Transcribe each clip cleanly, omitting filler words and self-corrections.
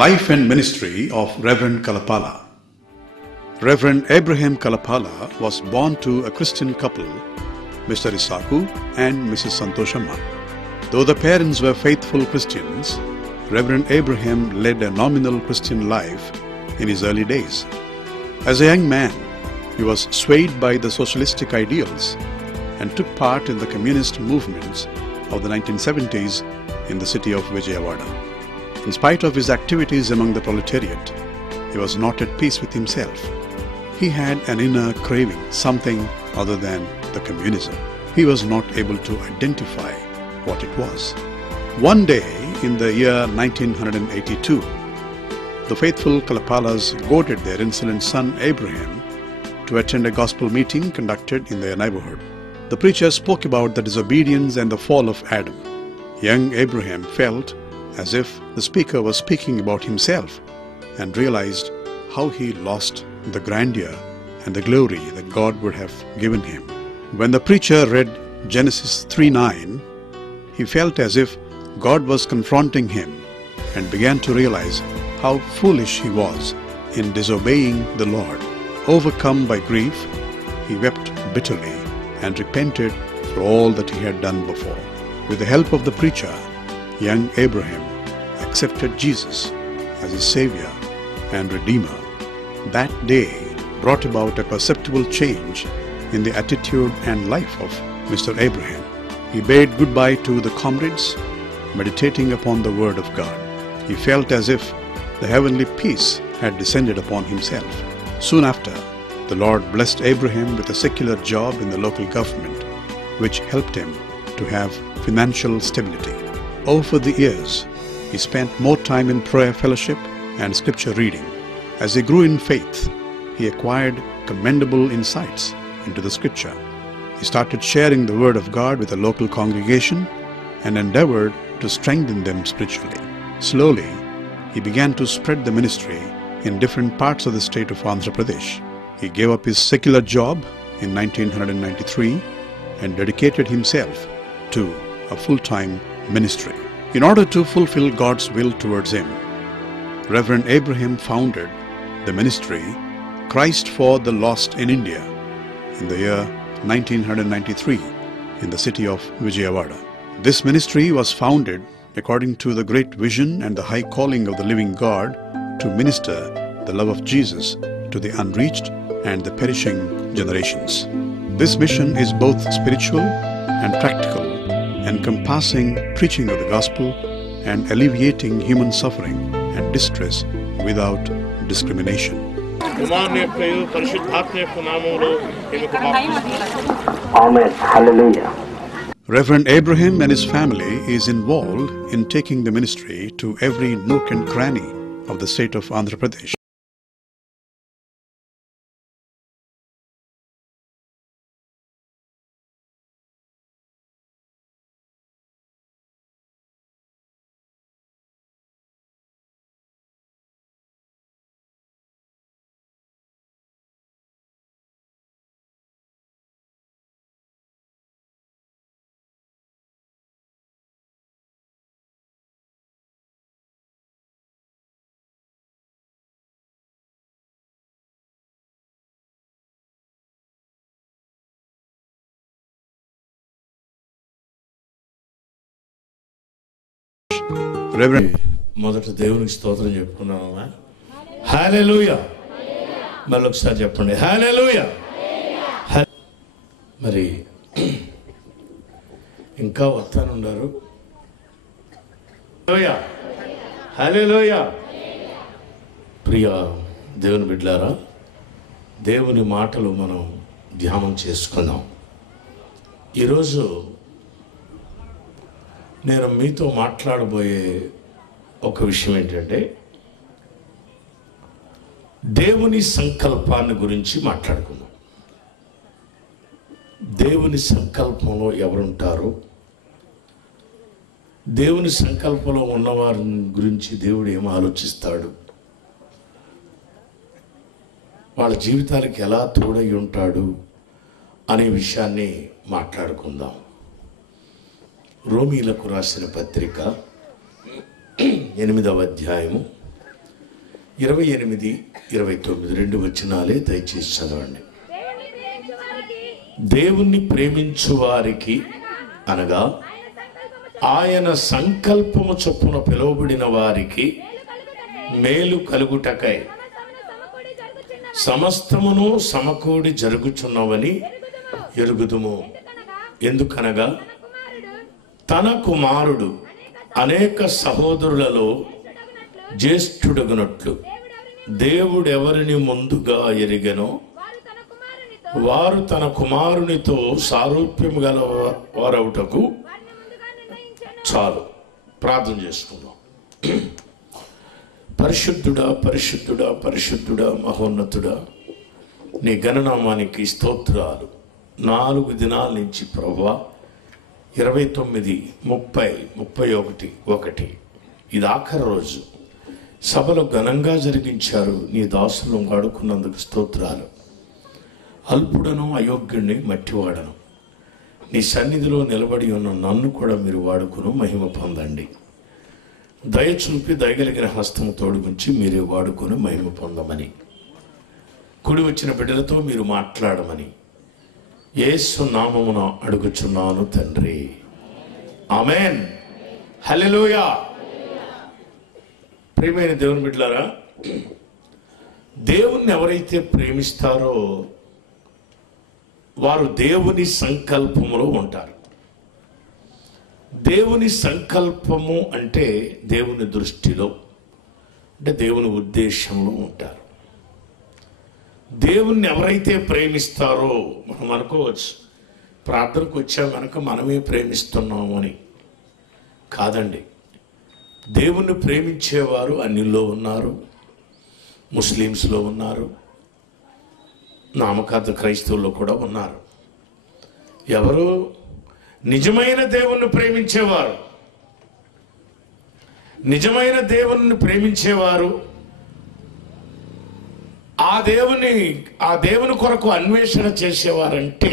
life and ministry of Reverend Kalapala. Reverend Abraham Kalapala was born to a Christian couple, Mr. Isaku and Mrs. Santoshamma. Though the parents were faithful Christians, Reverend Abraham led a nominal Christian life in his early days. As a young man, he was swayed by the socialistic ideals and took part in the communist movements of the 1970s in the city of Vijayawada. In spite of his activities among the proletariat, he was not at peace with himself. He had an inner craving, something other than the communism. He was not able to identify what it was. One day in the year 1982, the faithful Kalapalas goaded their insolent son Abraham to attend a gospel meeting conducted in their neighborhood. The preacher spoke about the disobedience and the fall of Adam. Young Abraham felt as if the speaker was speaking about himself and realized how he lost the grandeur and the glory that God would have given him. When the preacher read Genesis 3:9, he felt as if God was confronting him and began to realize how foolish he was in disobeying the Lord. Overcome by grief, he wept bitterly and repented for all that he had done before. With the help of the preacher, young Abraham accepted Jesus as his Savior and Redeemer. That day brought about a perceptible change in the attitude and life of Mr. Abraham. He bade goodbye to the comrades, meditating upon the Word of God. He felt as if the heavenly peace had descended upon himself. Soon after, the Lord blessed Abraham with a secular job in the local government, which helped him to have financial stability. Over the years, he spent more time in prayer fellowship and scripture reading. As he grew in faith, he acquired commendable insights into the scripture. He started sharing the word of God with a local congregation and endeavored to strengthen them spiritually. Slowly, he began to spread the ministry in different parts of the state of Andhra Pradesh. He gave up his secular job in 1993 and dedicated himself to a full-time ministry. In order to fulfill God's will towards him, Reverend Abraham founded the ministry Christ for the Lost in India in the year 1993 in the city of Vijayawada. This ministry was founded according to the great vision and the high calling of the living God to minister the love of Jesus to the unreached and the perishing generations. This mission is both spiritual and practical, encompassing preaching of the gospel and alleviating human suffering and distress without discrimination. Amen. Hallelujah. Reverend Abraham and his family is involved in taking the ministry to every nook and cranny of the state of Andhra Pradesh. Reverend మొదట దేవునికి స్తోత్రం చెప్పుకున్నామా? హల్లెలూయా. మళ్ళీ ఒకసారి చెప్పండి, హల్లెలూయా. మరి ఇంకా వస్తానున్నారు. హల్లెలూయా. ప్రియ దేవుని బిడ్డలారా, దేవుని మాటలు మనం ధ్యానం చేసుకుందాం. ఈరోజు నేను మీతో మాట్లాడబోయే ఒక విషయం ఏంటంటే, దేవుని సంకల్పాన్ని గురించి మాట్లాడుకుందాం. దేవుని సంకల్పంలో ఎవరుంటారు, దేవుని సంకల్పంలో ఉన్నవారి గురించి దేవుడు ఏం ఆలోచిస్తాడు, వాళ్ళ జీవితాలకు ఎలా తోడై ఉంటాడు అనే విషయాన్ని మాట్లాడుకుందాం. రోమీలకు రాసిన పత్రిక 8వ అధ్యాయము 28, 29 2 వచనాలే దయచేసి చదవండి. దేవుణ్ణి ప్రేమించు వారికి అనగా ఆయన సంకల్పము చొప్పున పిలువబడిన వారికి మేలు కలుగుటకై సమస్తమును సమకూడి జరుగుచున్నవని ఎరుగుదుము. ఎందుకనగా తన కుమారుడు అనేక సహోదరులలో జ్యేష్ఠుడగునట్లు దేవుడెవరిని ముందుగా ఎరిగెనో వారు తన కుమారునితో సారూప్యము గల వారవుటకు. చాలు, ప్రార్థన చేసుకుందాం. పరిశుద్ధుడా, పరిశుద్ధుడా, పరిశుద్ధుడా, మహోన్నతుడా, నీ గణనామానికి స్తోత్రాలు. 4 దినాల నుంచి ప్రభువా 29, 30, 31, 1 ఇది ఆఖరి రోజు. సభలో ఘనంగా జరిగించారు. నీ దాసులను వాడుకున్నందుకు స్తోత్రాలు. అల్పుడను, అయోగ్యుడిని, మట్టివాడను. నీ సన్నిధిలో నిలబడి ఉన్న నన్ను కూడా మీరు వాడుకును మహిమ పొందండి. దయచూపి దయగలిగిన హస్తము తోడుగుంచి మీరే వాడుకొని మహిమ పొందమని, కుడి వచ్చిన బిడ్డలతో మీరు మాట్లాడమని యేసు నామమున అడుగుచున్నాను తండ్రి. ఆమేన్. హల్లెలూయా. ప్రియమైన దేవుని బిడ్డలారా, దేవుణ్ణి ఎవరైతే ప్రేమిస్తారో వారు దేవుని సంకల్పములో ఉంటారు. దేవుని సంకల్పము అంటే దేవుని దృష్టిలో, అంటే దేవుని ఉద్దేశంలో ఉంటారు. దేవుణ్ణి ఎవరైతే ప్రేమిస్తారో, మనం అనుకోవచ్చు ప్రార్థనకు వచ్చాం కనుక మనమే ప్రేమిస్తున్నాము అని. కాదండి, దేవుణ్ణి ప్రేమించేవారు అన్నిల్లో ఉన్నారు, ముస్లిమ్స్లో ఉన్నారు, నామకార్థ క్రైస్తవుల్లో కూడా ఉన్నారు. ఎవరు నిజమైన దేవుణ్ణి ప్రేమించేవారు, నిజమైన దేవుణ్ణి ప్రేమించేవారు ఆ దేవుని కొరకు అన్వేషణ చేసేవారంటే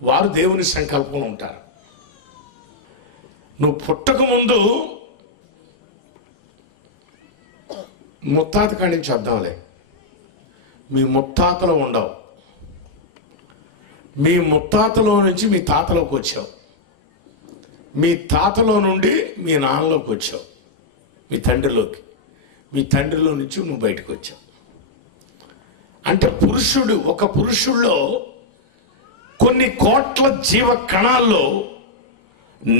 వారు దేవుని సంకల్పంలో ఉంటారు. నువ్వు పుట్టక ముందు ముత్తాత కాడి నుంచి వద్దాంలే, మీ ముత్తాతలో ఉండవు. మీ ముత్తాతలో నుంచి మీ తాతలోకి వచ్చావు, మీ తాతలో నుండి మీ నాన్నలోకి వచ్చావు, మీ తండ్రిలోకి, మీ తండ్రిలో నుంచి నువ్వు బయటకు వచ్చావు. అంటే ఒక పురుషుల్లో కొన్ని కోట్ల జీవ కణాల్లో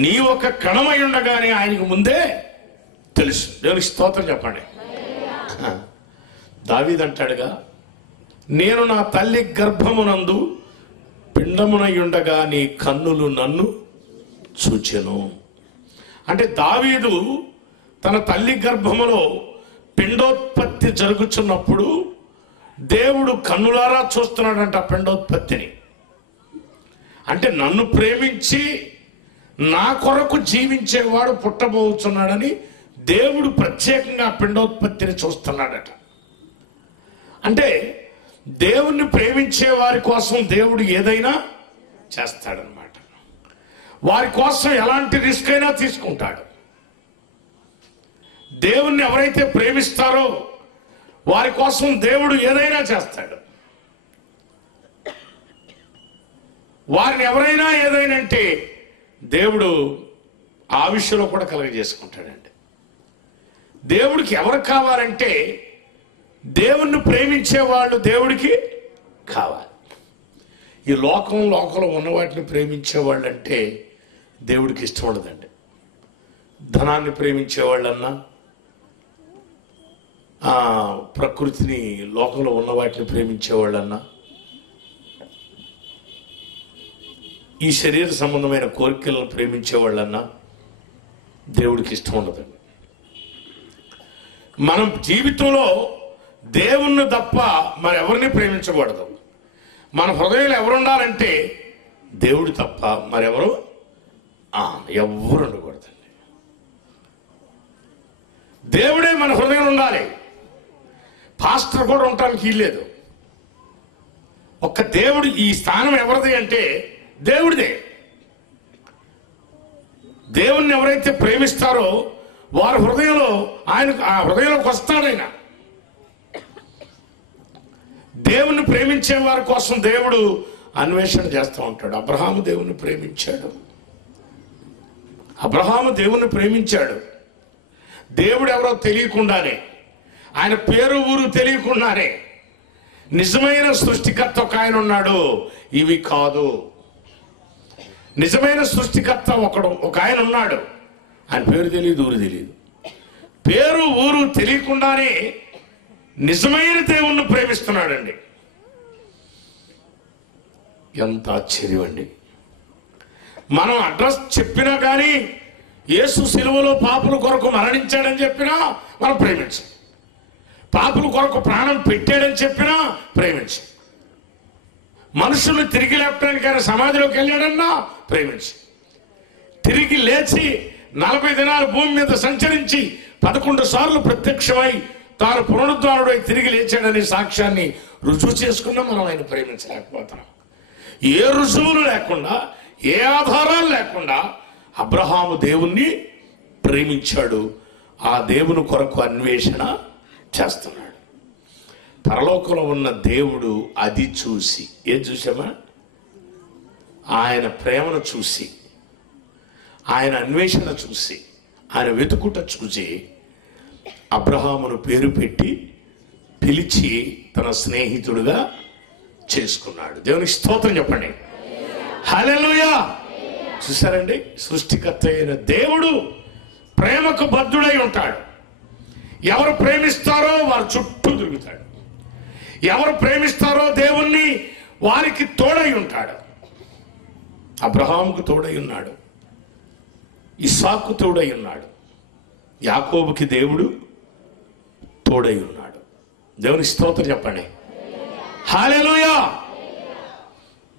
నీ ఒక కణమై ఉండగానే ఆయనకు ముందే తెలుసు. దేవునికి స్తోత్రం చెప్పండి. దావీదు అంటాడుగా, నేను నా తల్లి గర్భమునందు పిండమునై ఉండగా నీ కన్నులు నన్ను చూచెను. అంటే దావీదు తన తల్లి గర్భములో పిండోత్పత్తి జరుగుతున్నప్పుడు దేవుడు కన్నులారా చూస్తున్నాడంట పిండోత్పత్తిని. అంటే నన్ను ప్రేమించి నా కొరకు జీవించేవాడు పుట్టబోతున్నాడని దేవుడు ప్రత్యేకంగా పిండోత్పత్తిని చూస్తున్నాడట. అంటే దేవుణ్ణి ప్రేమించే వారి కోసం దేవుడు ఏదైనా చేస్తాడనమాట. వారి కోసం ఎలాంటి రిస్క్ అయినా తీసుకుంటాడు. దేవుణ్ణి ఎవరైతే ప్రేమిస్తారో వారి కోసం దేవుడు ఏదైనా చేస్తాడు. వారిని ఎవరైనా ఏదైనా అంటే దేవుడు ఆ విషయంలో కూడా కలుగజేసుకుంటాడండి. దేవుడికి ఎవరు కావాలంటే దేవుణ్ణి ప్రేమించే వాళ్ళు దేవుడికి కావాలి. ఈ లోకంలో ఉన్న వాటిని ప్రేమించే వాళ్ళు అంటే దేవుడికి ఇష్టం ఉండదండి. ధనాన్ని ప్రేమించే వాళ్ళన్నా, ప్రకృతిని, లోకంలో ఉన్న వాటిని ప్రేమించే వాళ్ళన్నా, ఈ శరీర సంబంధమైన కోరికలను ప్రేమించే వాళ్ళన్నా దేవుడికి ఇష్టం ఉండదండి. మనం జీవితంలో దేవుణ్ణి తప్ప మరెవరిని ప్రేమించకూడదు. మన హృదయంలో ఎవరు ఉండాలంటే దేవుడు తప్ప మరెవరు ఎవరు ఉండకూడదండి. దేవుడే మన హృదయంలో ఉండాలి. పాస్టర్ కూడా ఉండటానికి వీల్లేదు. ఒక్క దేవుడు, ఈ స్థానం ఎవరిది అంటే దేవుడిదే. దేవుణ్ణి ఎవరైతే ప్రేమిస్తారో వారి హృదయంలో ఆ హృదయంలోకి వస్తాడైనా. ప్రేమించే వారి కోసం దేవుడు అన్వేషణ చేస్తూ ఉంటాడు. అబ్రహాము దేవుణ్ణి ప్రేమించాడు. అబ్రహాము దేవుణ్ణి ప్రేమించాడు. దేవుడు ఎవరో తెలియకుండానే, ఆయన పేరు ఊరు తెలియకుండానే నిజమైన సృష్టికర్త ఒక ఆయన ఉన్నాడు, ఇవి కాదు. నిజమైన సృష్టికర్త ఒక ఆయన ఉన్నాడు, ఆయన పేరు తెలియదు, ఊరు తెలియదు. పేరు ఊరు తెలియకుండానే నిజమైన దేవుణ్ణి ప్రేమిస్తున్నాడండి. ఎంత ఆశ్చర్యం అండి. మనం అడ్రస్ చెప్పినా కానీ యేసు సిలువలో పాపుల కొరకు మరణించాడని చెప్పినా మనం ప్రేమించం. పాపుల కొరకు ప్రాణం పెట్టాడని చెప్పినా ప్రేమించం. మనుషుల్ని తిరిగి లేపడానికి ఆయన సమాధిలోకి వెళ్ళాడన్నా ప్రేమించం. తిరిగి లేచి 40 దినాలు భూమి మీద సంచరించి 11 సార్లు ప్రత్యక్షమై తాను పునరుద్ధారుడై తిరిగి లేచాడనే సాక్ష్యాన్ని రుజువు చేసుకున్నా మనం ఆయన ప్రేమించలేకపోతున్నాం. ఏ రుజువులు లేకుండా, ఏ ఆధారాలు లేకుండా అబ్రహాము దేవుణ్ణి ప్రేమించాడు. ఆ దేవుని కొరకు అన్వేషణ చేస్తున్నాడు. పరలోకంలో ఉన్న దేవుడు అది చూసి, ఏం చూసామా? ఆయన ప్రేమను చూసి, ఆయన అన్వేషణ చూసి, ఆయన వెతుకుట చూసి అబ్రహామును పేరు పెట్టి పిలిచి తన స్నేహితుడుగా చేసుకున్నాడు. దేవునికి స్తోత్రం చెప్పండి. హల్లెలూయా. చూసారండి, సృష్టికర్త అయిన దేవుడు ప్రేమకు బద్ధుడై ఉంటాడు. ఎవరు ప్రేమిస్తారో వారి చుట్టూ తిరుగుతాడు. ఎవరు ప్రేమిస్తారో దేవుణ్ణి వారికి తోడై ఉంటాడు. అబ్రహాముకు తోడై ఉన్నాడు, ఇస్సాకు తోడై ఉన్నాడు, యాకోబుకి దేవుడు తోడై ఉన్నాడు. దేవుని స్తోత్రం చెప్పండి. హల్లెలూయా.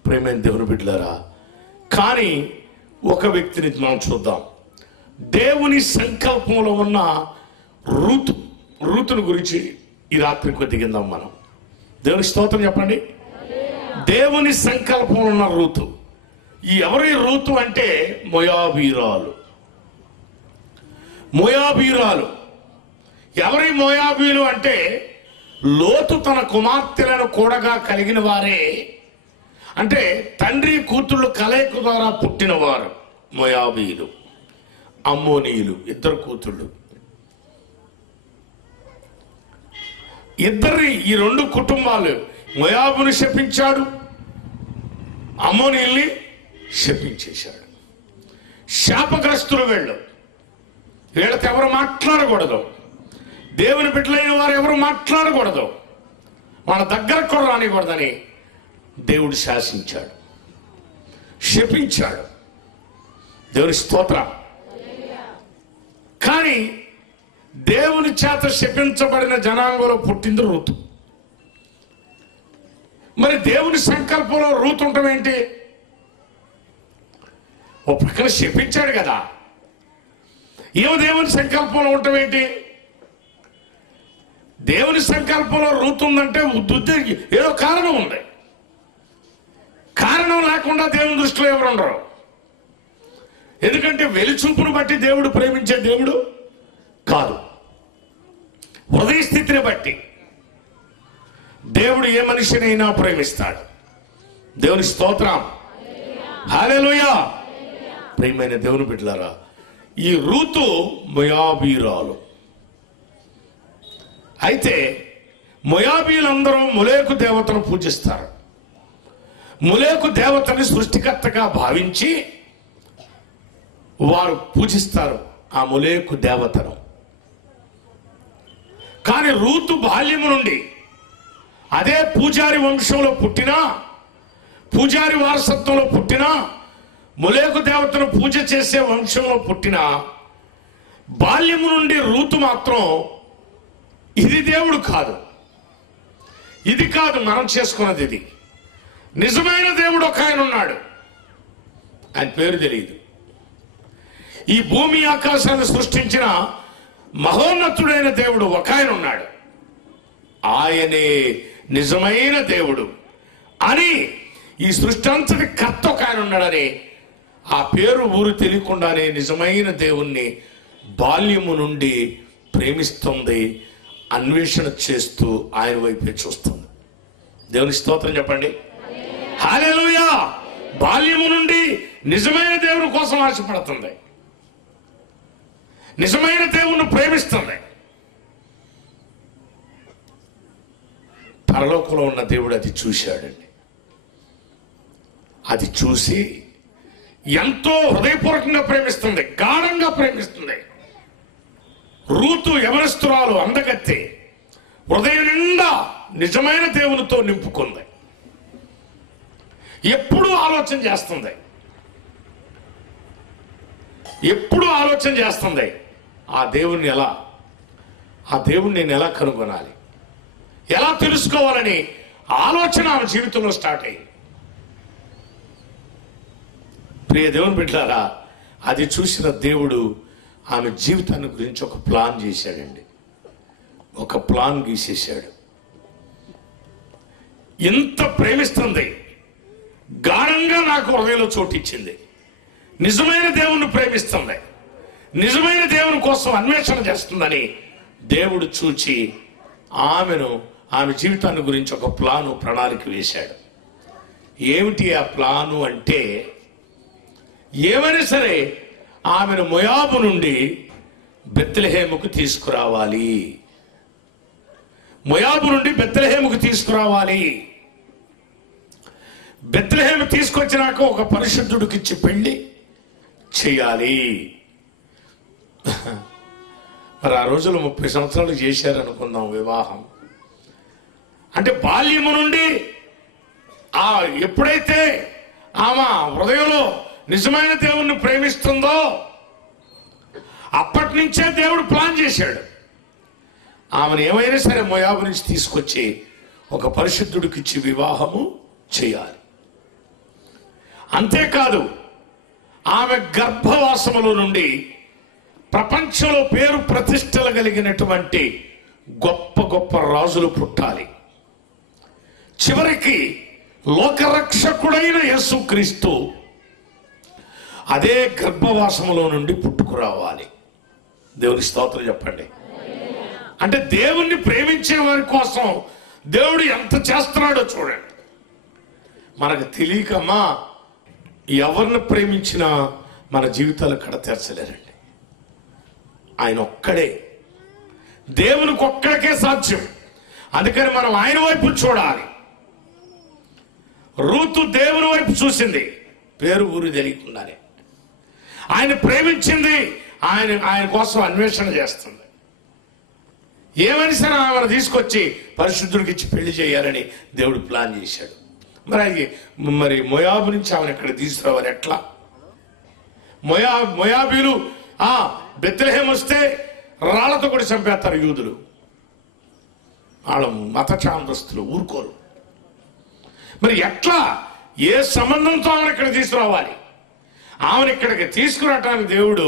ప్రేమైన దేవుని బిడ్డలారా, కానీ ఒక వ్యక్తిని మనం చూద్దాం. దేవుని సంకల్పంలో ఉన్న రూతుని గురించి ఈ రాత్రి కొద్దిగిందాం మనం. దేవుని స్తోత్రం చెప్పండి. దేవుని సంకల్పంలో ఉన్న రూతు. ఈ ఎవరి రూతు అంటే మోయాబీరాలు. మోయాబీరాలు ఎవరి మోయాబీలు అంటే లోతు తన కుమార్తెలను కూడగా కలిగిన వారే. అంటే తండ్రి కూతుళ్ళు కలయిక ద్వారా పుట్టినవారు మోయాబీలు. అమ్మోనీయులు ఇద్దరు కూతుళ్ళు. ఈ 2 కుటుంబాలు, మోయాబుని శపించాడు, అమ్మోనీయుల్ని శపించేశాడు. శాపగ్రస్తులు వీళ్ళతో ఎవరు మాట్లాడకూడదు. దేవుని బిడ్డలైన వారు ఎవరు మాట్లాడకూడదు, వాళ్ళ దగ్గరకు కూడా రానికూడదని దేవుడు శాసించాడు, శపించాడు. దేవుని స్తోత్రం. కానీ దేవుని చేత శపించబడిన జనాంగంలో పుట్టింది రూతు. మరి దేవుని సంకల్పంలో రూతు ఉండటం ఏంటి? ఓ ప్రక్కన శపించాడు కదా, ఏమో దేవుని సంకల్పంలో ఉండటం ఏంటి? దేవుని సంకల్పంలో రూతు ఉందంటే ఏదో కారణం ఉంది. కారణం లేకుండా దేవుని దృష్టిలో ఎవరు ఉండరు. ఎందుకంటే వెలిచూపును బట్టి దేవుడు ప్రేమించే దేవుడు కాదు. హృదయ స్థితిని బట్టి దేవుడు ఏ మనిషినైనా ప్రేమిస్తాడు. దేవుని స్తోత్రం. హల్లెలూయా. ప్రియమైన దేవుని బిడ్డలారా, ఈ రూతు మోయాబీరాలు. అయితే మోయాబీలందరూ మొలేకు దేవతను పూజిస్తారు. మొలేకు దేవతని సృష్టికర్తగా భావించి వారు పూజిస్తారు ఆ మొలేకు దేవతను. కానీ రూతు బాల్యము నుండి అదే పూజారి వంశంలో పుట్టినా, పూజారి వారసత్వంలో పుట్టినా, మొలేకు దేవతను పూజ చేసే వంశంలో పుట్టిన బాల్యము నుండి రూతు మాత్రం ఇది దేవుడు కాదు, ఇది కాదు మనం చేసుకున్నది, ఇది నిజమైన దేవుడు ఒక ఆయన ఉన్నాడు, ఆయన పేరు తెలియదు. ఈ భూమి ఆకాశాన్ని సృష్టించిన మహోన్నతుడైన దేవుడు ఒక ఆయన ఉన్నాడు, ఆయనే నిజమైన దేవుడు అని, ఈ సృష్టి అంతటి కర్త ఒక ఆయన ఉన్నాడని ఆ పేరు ఊరు తెలియకుండానే నిజమైన దేవుణ్ణి బాల్యము నుండి ప్రేమిస్తుంది, అన్వేషణ చేస్తూ ఆయన వైపే చూస్తుంది. దేవుని స్తోత్రం చెప్పండి. హల్లెలూయా. బాల్యము నుండి నిజమైన దేవుని కోసం ఆశపడుతుంది, నిజమైన దేవుణ్ణి ప్రేమిస్తుంది. పరలోకంలో ఉన్న దేవుడు అది చూశాడండి. అది చూసి ఎంతో హృదయపూర్వకంగా ప్రేమిస్తుంది, గాఢంగా ప్రేమిస్తుంది. రూతు యవనస్తురాలు, అందగత్తె, హృదయం నిండా నిజమైన దేవునితో నింపుకుంది. ఎప్పుడూ ఆలోచన చేస్తుంది, ఎప్పుడూ ఆలోచన చేస్తుంది, ఆ దేవుణ్ణి నేను ఎలా కనుగొనాలి, ఎలా తెలుసుకోవాలని ఆలోచన ఆమె జీవితంలో స్టార్ట్ అయింది. ప్రియ దేవుని బిడ్డలారా, అది చూసిన దేవుడు ఆమె జీవితాన్ని గురించి ఒక ప్లాన్ చేశాడండి, ఒక ప్లాన్ గీసేశాడు. ఎంత ప్రేమిస్తుంది, గాఢంగా నాకు హృదయంలో చోటిచ్చింది, నిజమైన దేవుణ్ణి ప్రేమిస్తుంది, నిజమైన దేవుని కోసం అన్వేషణ చేస్తుందని దేవుడు చూచి ఆమె జీవితాన్ని గురించి ఒక ప్రణాళిక వేశాడు. ఏమిటి ఆ ప్లాను అంటే, ఏమైనా సరే ఆమెను మోయాబు నుండి బెత్లెహేముకు తీసుకురావాలి, మోయాబు నుండి బెత్లెహేముకు తీసుకురావాలి. బెత్లెహేము తీసుకొచ్చినాక ఒక పరిశుద్ధుడికిచ్చి పెళ్లి చేయాలి. మరి ఆ రోజులు 30 సంవత్సరాలు చేశారనుకుందాం వివాహం. అంటే బాల్యము నుండి ఎప్పుడైతే ఆమె హృదయంలో నిజమైన దేవుణ్ణి ప్రేమిస్తుందో అప్పటి నుంచే దేవుడు ప్లాన్ చేశాడు. ఆమెను ఏమైనా సరే మోయాబు నుంచి తీసుకొచ్చి ఒక పరిశుద్ధుడికిచ్చి వివాహము చేయాలి. అంతేకాదు, ఆమె గర్భవాసములో నుండి ప్రపంచంలో పేరు ప్రతిష్టలు కలిగినటువంటి గొప్ప గొప్ప రాజులు పుట్టాలి. చివరికి లోకరక్షకుడైన యేసుక్రీస్తు అదే గర్భవాసములో నుండి పుట్టుకురావాలి. దేవుని స్తోత్రం చెప్పండి. అంటే దేవుణ్ణి ప్రేమించే వారి కోసం దేవుడు ఎంత చేస్తున్నాడో చూడండి. మనకు తెలియకమ్మా ఎవరిని ప్రేమించినా మన జీవితాలు కడతీర్చలేరండి. ఆయన ఒక్కడే, దేవునికి ఒక్కడికే సాధ్యం. అందుకని మనం ఆయన వైపు చూడాలి. రూతు దేవుని వైపు చూసింది, పేరు ఊరు తెలియకుండానే. ఆయన ప్రేమించింది, ఆయన కోసం అన్వేషణ చేస్తుంది. ఏమని సరే ఆమెను తీసుకొచ్చి పరిశుద్ధుడికి ఇచ్చి పెళ్లి చేయాలని దేవుడు ప్లాన్ చేశాడు. మరి మోయాబు నుంచి ఆమెను ఇక్కడ తీసుకురావాలి ఎట్లా? మోయాబీలు బెత్లెహేము వస్తే రాళ్లతో కూడా చంపేస్తారు యూదులు. వాళ్ళ మత చాందస్తులు ఊరుకోరు. మరి ఎట్లా, ఏ సంబంధంతో ఆమెను ఇక్కడ తీసుకురావాలి? ఆమెను ఇక్కడికి తీసుకురావటానికి దేవుడు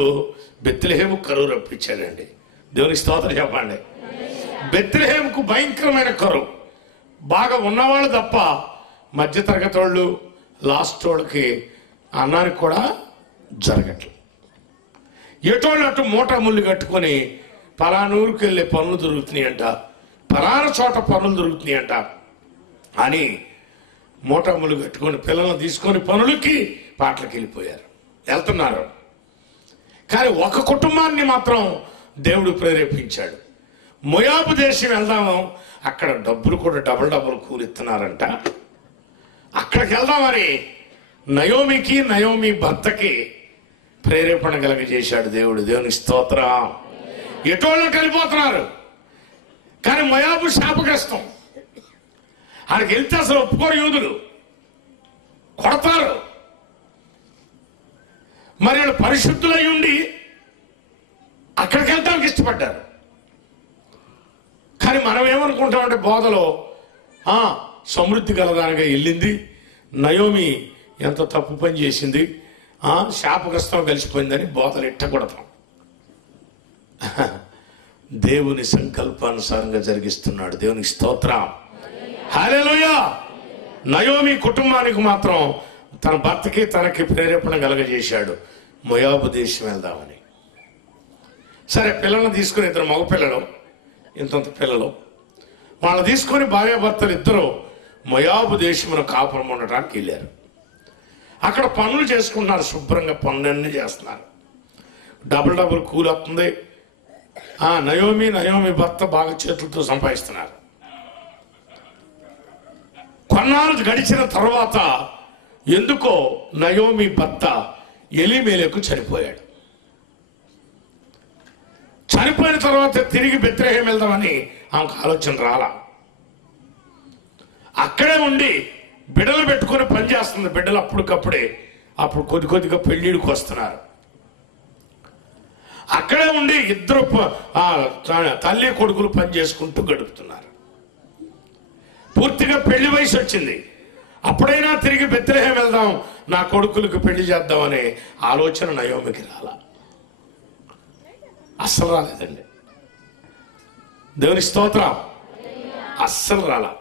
బెత్లెహేము కరువు రప్పించాడండి. దేవునికి స్తోత్రం చెప్పండి. బెత్లెహేముకు భయంకరమైన కరువు. బాగా ఉన్నవాళ్ళు తప్ప మధ్యతరగతి వాళ్ళు, లాస్ట్ వాళ్ళకి అన్నానికి కూడా జరగట్లేదు. ఎటోళ్ళు అటు మూట ముళ్ళు కట్టుకొని పలానూరుకి వెళ్ళే పనులు దొరుకుతున్నాయి అంట, పలానా చోట పనులు దొరుకుతున్నాయి అంట అని మూట ముళ్ళు కట్టుకొని పిల్లలను తీసుకొని పనులకి పాటలకు వెళ్తున్నారు. కానీ ఒక కుటుంబాన్ని మాత్రం దేవుడు ప్రేరేపించాడు. మోయాబు దేశం వెళ్దాము, అక్కడ డబ్బులు కూడా డబుల్ కూలిస్తున్నారంట, అక్కడికి వెళ్దామని నయోమి భర్తకి ప్రేరేపణ కలగజేశాడు దేవుడు. దేవునికి స్తోత్రం. ఎటోళ్ళకి వెళ్ళిపోతున్నారు, కానీ మోయాబు శాపగ్రస్తం. అక్కడికి వెళ్తే అసలు ఒప్పుకోరు, యూదులు కొడతారు. మరి వాళ్ళు పరిశుద్ధులై ఉండి అక్కడికి వెళ్తానికి ఇష్టపడ్డారు. కానీ మనం ఏమనుకుంటామంటే బోధలో సమృద్ధి గలదానిగా వెళ్ళింది, నయోమి ఎంత తప్పు పని చేసింది, శాపగ్రస్తం కలిసిపోయిందని బోధలు ఇట్టకూడతాం. దేవుని సంకల్పానుసారంగా జరిగిస్తున్నాడు. దేవునికి స్తోత్రం. హల్లెలూయా. నయోమి కుటుంబానికి మాత్రం తన భర్తకి తనకి ప్రేరేపణ కలగజేశాడు, మోయాబు దేశం వెళ్దామని. సరే, పిల్లలను తీసుకుని, ఇద్దరు మగపిల్లలు, ఇంతంత పిల్లలు, వాళ్ళు తీసుకొని భార్యాభర్తలు ఇద్దరు మోయాబు దేశమున కాపురం ఉండటానికి వెళ్ళారు. అక్కడ పనులు చేసుకుంటున్నారు, శుభ్రంగా పనులన్నీ చేస్తున్నారు. డబుల్ కూలి వస్తుంది. నయోమి భర్త బాగా చేతులతో సంపాదిస్తున్నారు. కొన్నాళ్ళు గడిచిన తర్వాత ఎందుకో నయోమి భర్త ఎలీమెలెకు చనిపోయాడు. చనిపోయిన తర్వాత తిరిగి బెత్లెహేము వెళ్దామని ఆమెకు ఆలోచన రాలా. అక్కడే ఉండి బిడ్డలు పెట్టుకుని పనిచేస్తుంది. బిడ్డలు అప్పుడు కొద్దిగా పెళ్లిడికి వస్తున్నారు. అక్కడే ఉండి ఇద్దరు తల్లి కొడుకులు పని చేసుకుంటూ గడుపుతున్నారు. పూర్తిగా పెళ్లి వయసు వచ్చింది. అప్పుడైనా తిరిగి బెత్లెహేము వెళ్దాం, నా కొడుకులకు పెళ్లి చేద్దామనే ఆలోచన నయోమికి రాలా. అస్సలు రాలేదండి. దేవుని స్తోత్రం. అస్సలు రాలా.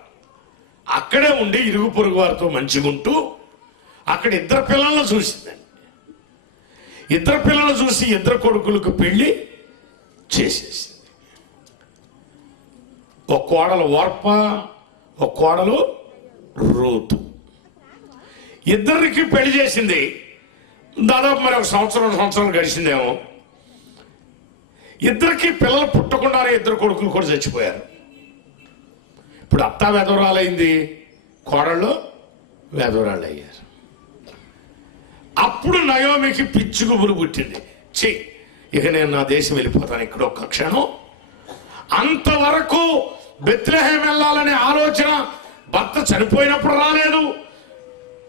అక్కడే ఉండి ఇరుగు పొరుగు వారితో మంచిగుంటూ అక్కడ ఇద్దరు పిల్లలను చూసిందండి. ఇద్దరు పిల్లలు చూసి ఇద్దరు కొడుకులకు పెళ్లి చేసేసింది. ఒక కోడలు ఓర్ప, ఒక కోడలు రూతు. ఇద్దరికి పెళ్లి చేసింది. దాదాపు మరి ఒక సంవత్సరం గడిచిందేమో. ఇద్దరికి పిల్లలు పుట్టకుండానే ఇద్దరు కొడుకులు కూడా చచ్చిపోయారు. ఇప్పుడు అత్త వెధవరాలైంది, కోడళ్ళు వెధవరాళ్ళు అయ్యారు. అప్పుడు నయోమికి పిచ్చుగుబులు పుట్టింది. ఇక నేను నా దేశం వెళ్ళిపోతాను, ఇక్కడ ఒక్క క్షణం. అంతవరకు బెత్లెహేము వెళ్ళాలనే ఆలోచన భర్త చనిపోయినప్పుడు రాలేదు,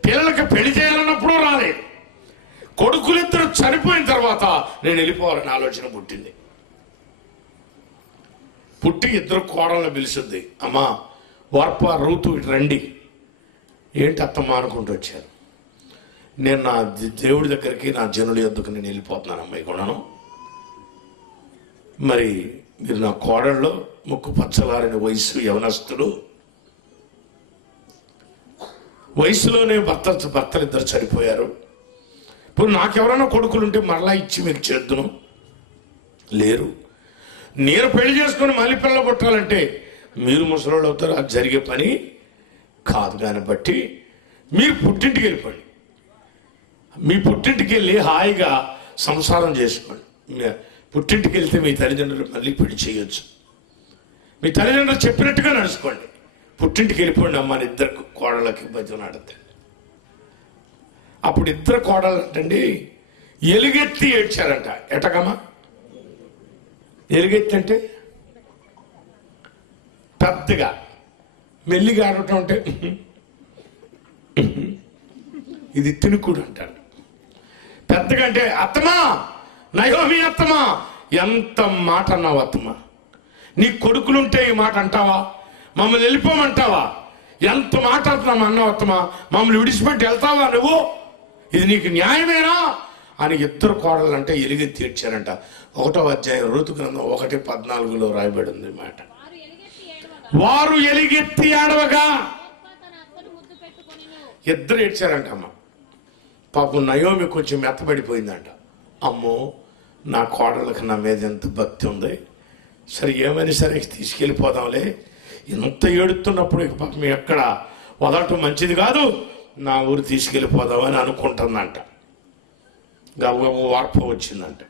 పిల్లలకి పెళ్లి చేయాలన్నప్పుడు రాలేదు. కొడుకులిద్దరు చనిపోయిన తర్వాత నేను వెళ్ళిపోవాలని ఆలోచన పుట్టింది. పుట్టి ఇద్దరు కోడలను పిలుస్తుంది. అమ్మా వర్ప, రూతు ఇటు రండి. ఏంటి అత్తమ్మ అనుకుంటూ వచ్చారు. నేను నా దేవుడి దగ్గరికి, నా జనుల యొద్దకు నేను వెళ్ళిపోతున్నాను అమ్మాయి కొనను. మరి మీరు నా కోడళ్ళు, ముక్కు పచ్చలారిన వయసు యవనస్తులు, వయసులోనే భర్తలు ఇద్దరు చనిపోయారు. ఇప్పుడు నాకెవరైనా కొడుకులుంటే మరలా ఇచ్చి మీకు చేద్దును, లేరు. నేను పెళ్లి చేసుకుని మళ్ళీ పిల్లలు పుట్టాలంటే మీరు ముసలోళ్ళు అవుతారు, అది జరిగే పని కాదు. దాన్ని బట్టి మీరు పుట్టింటికి వెళ్ళిపోండి. మీ పుట్టింటికి వెళ్ళి హాయిగా సంసారం చేసుకోండి. పుట్టింటికి వెళ్తే మీ తల్లిదండ్రులు మళ్ళీ పెళ్లి చేయొచ్చు. మీ తల్లిదండ్రులు చెప్పినట్టుగా నడుచుకోండి. పుట్టింటికి వెళ్ళిపోండి అమ్మ అని ఇద్దరు కోడళ్ళకి బతిమలాడతాడు. అప్పుడు ఇద్దరు కోడళ్ళు అంటండి ఎలుగెత్తి ఏడ్చారంట. ఎటకమ్మా ఎలుగెత్తి అంటే? పెద్దగా, మెల్లిగా ఆడటం అంటే ఇది తినుకుడు అంటాడు. పెద్దగా అంటే అత్తమా, నయోమి అత్తమా, ఎంత మాట అన్నావు అత్తమా, నీ కొడుకులుంటే ఈ మాట అంటావా, మమ్మల్ని వెళ్ళిపోమంటావా, ఎంత మాట అన్నావు అత్తమా, మమ్మల్ని విడిచిపెట్టి వెళ్తావా నువ్వు, ఇది నీకు న్యాయమేనా అని ఇద్దరు కోడలు అంటే ఎలుగెత్తి తీర్చారంట. 1వ అధ్యాయం రూతు గ్రంథం 1:14 రాయబడి ఉంది మాట. వారు ఎలుగెత్తి ఆడవగా ఇద్దరు ఏడ్చారంట. అమ్మ పాపం నయోమి కొంచెం మెత్తబడిపోయిందంట. అమ్మో నా కోడళ్ళకి నా మీద ఎంత భక్తి ఉంది, సరే ఏమైనా సరే తీసుకెళ్ళిపోదాంలే, ఇంత ఏడుతున్నప్పుడు ఇక పాపం ఎక్కడ వదలటం మంచిది కాదు, నా ఊరు తీసుకెళ్ళిపోదామని అనుకుంటుందంట. గబగబ వార్ప వచ్చిందంట.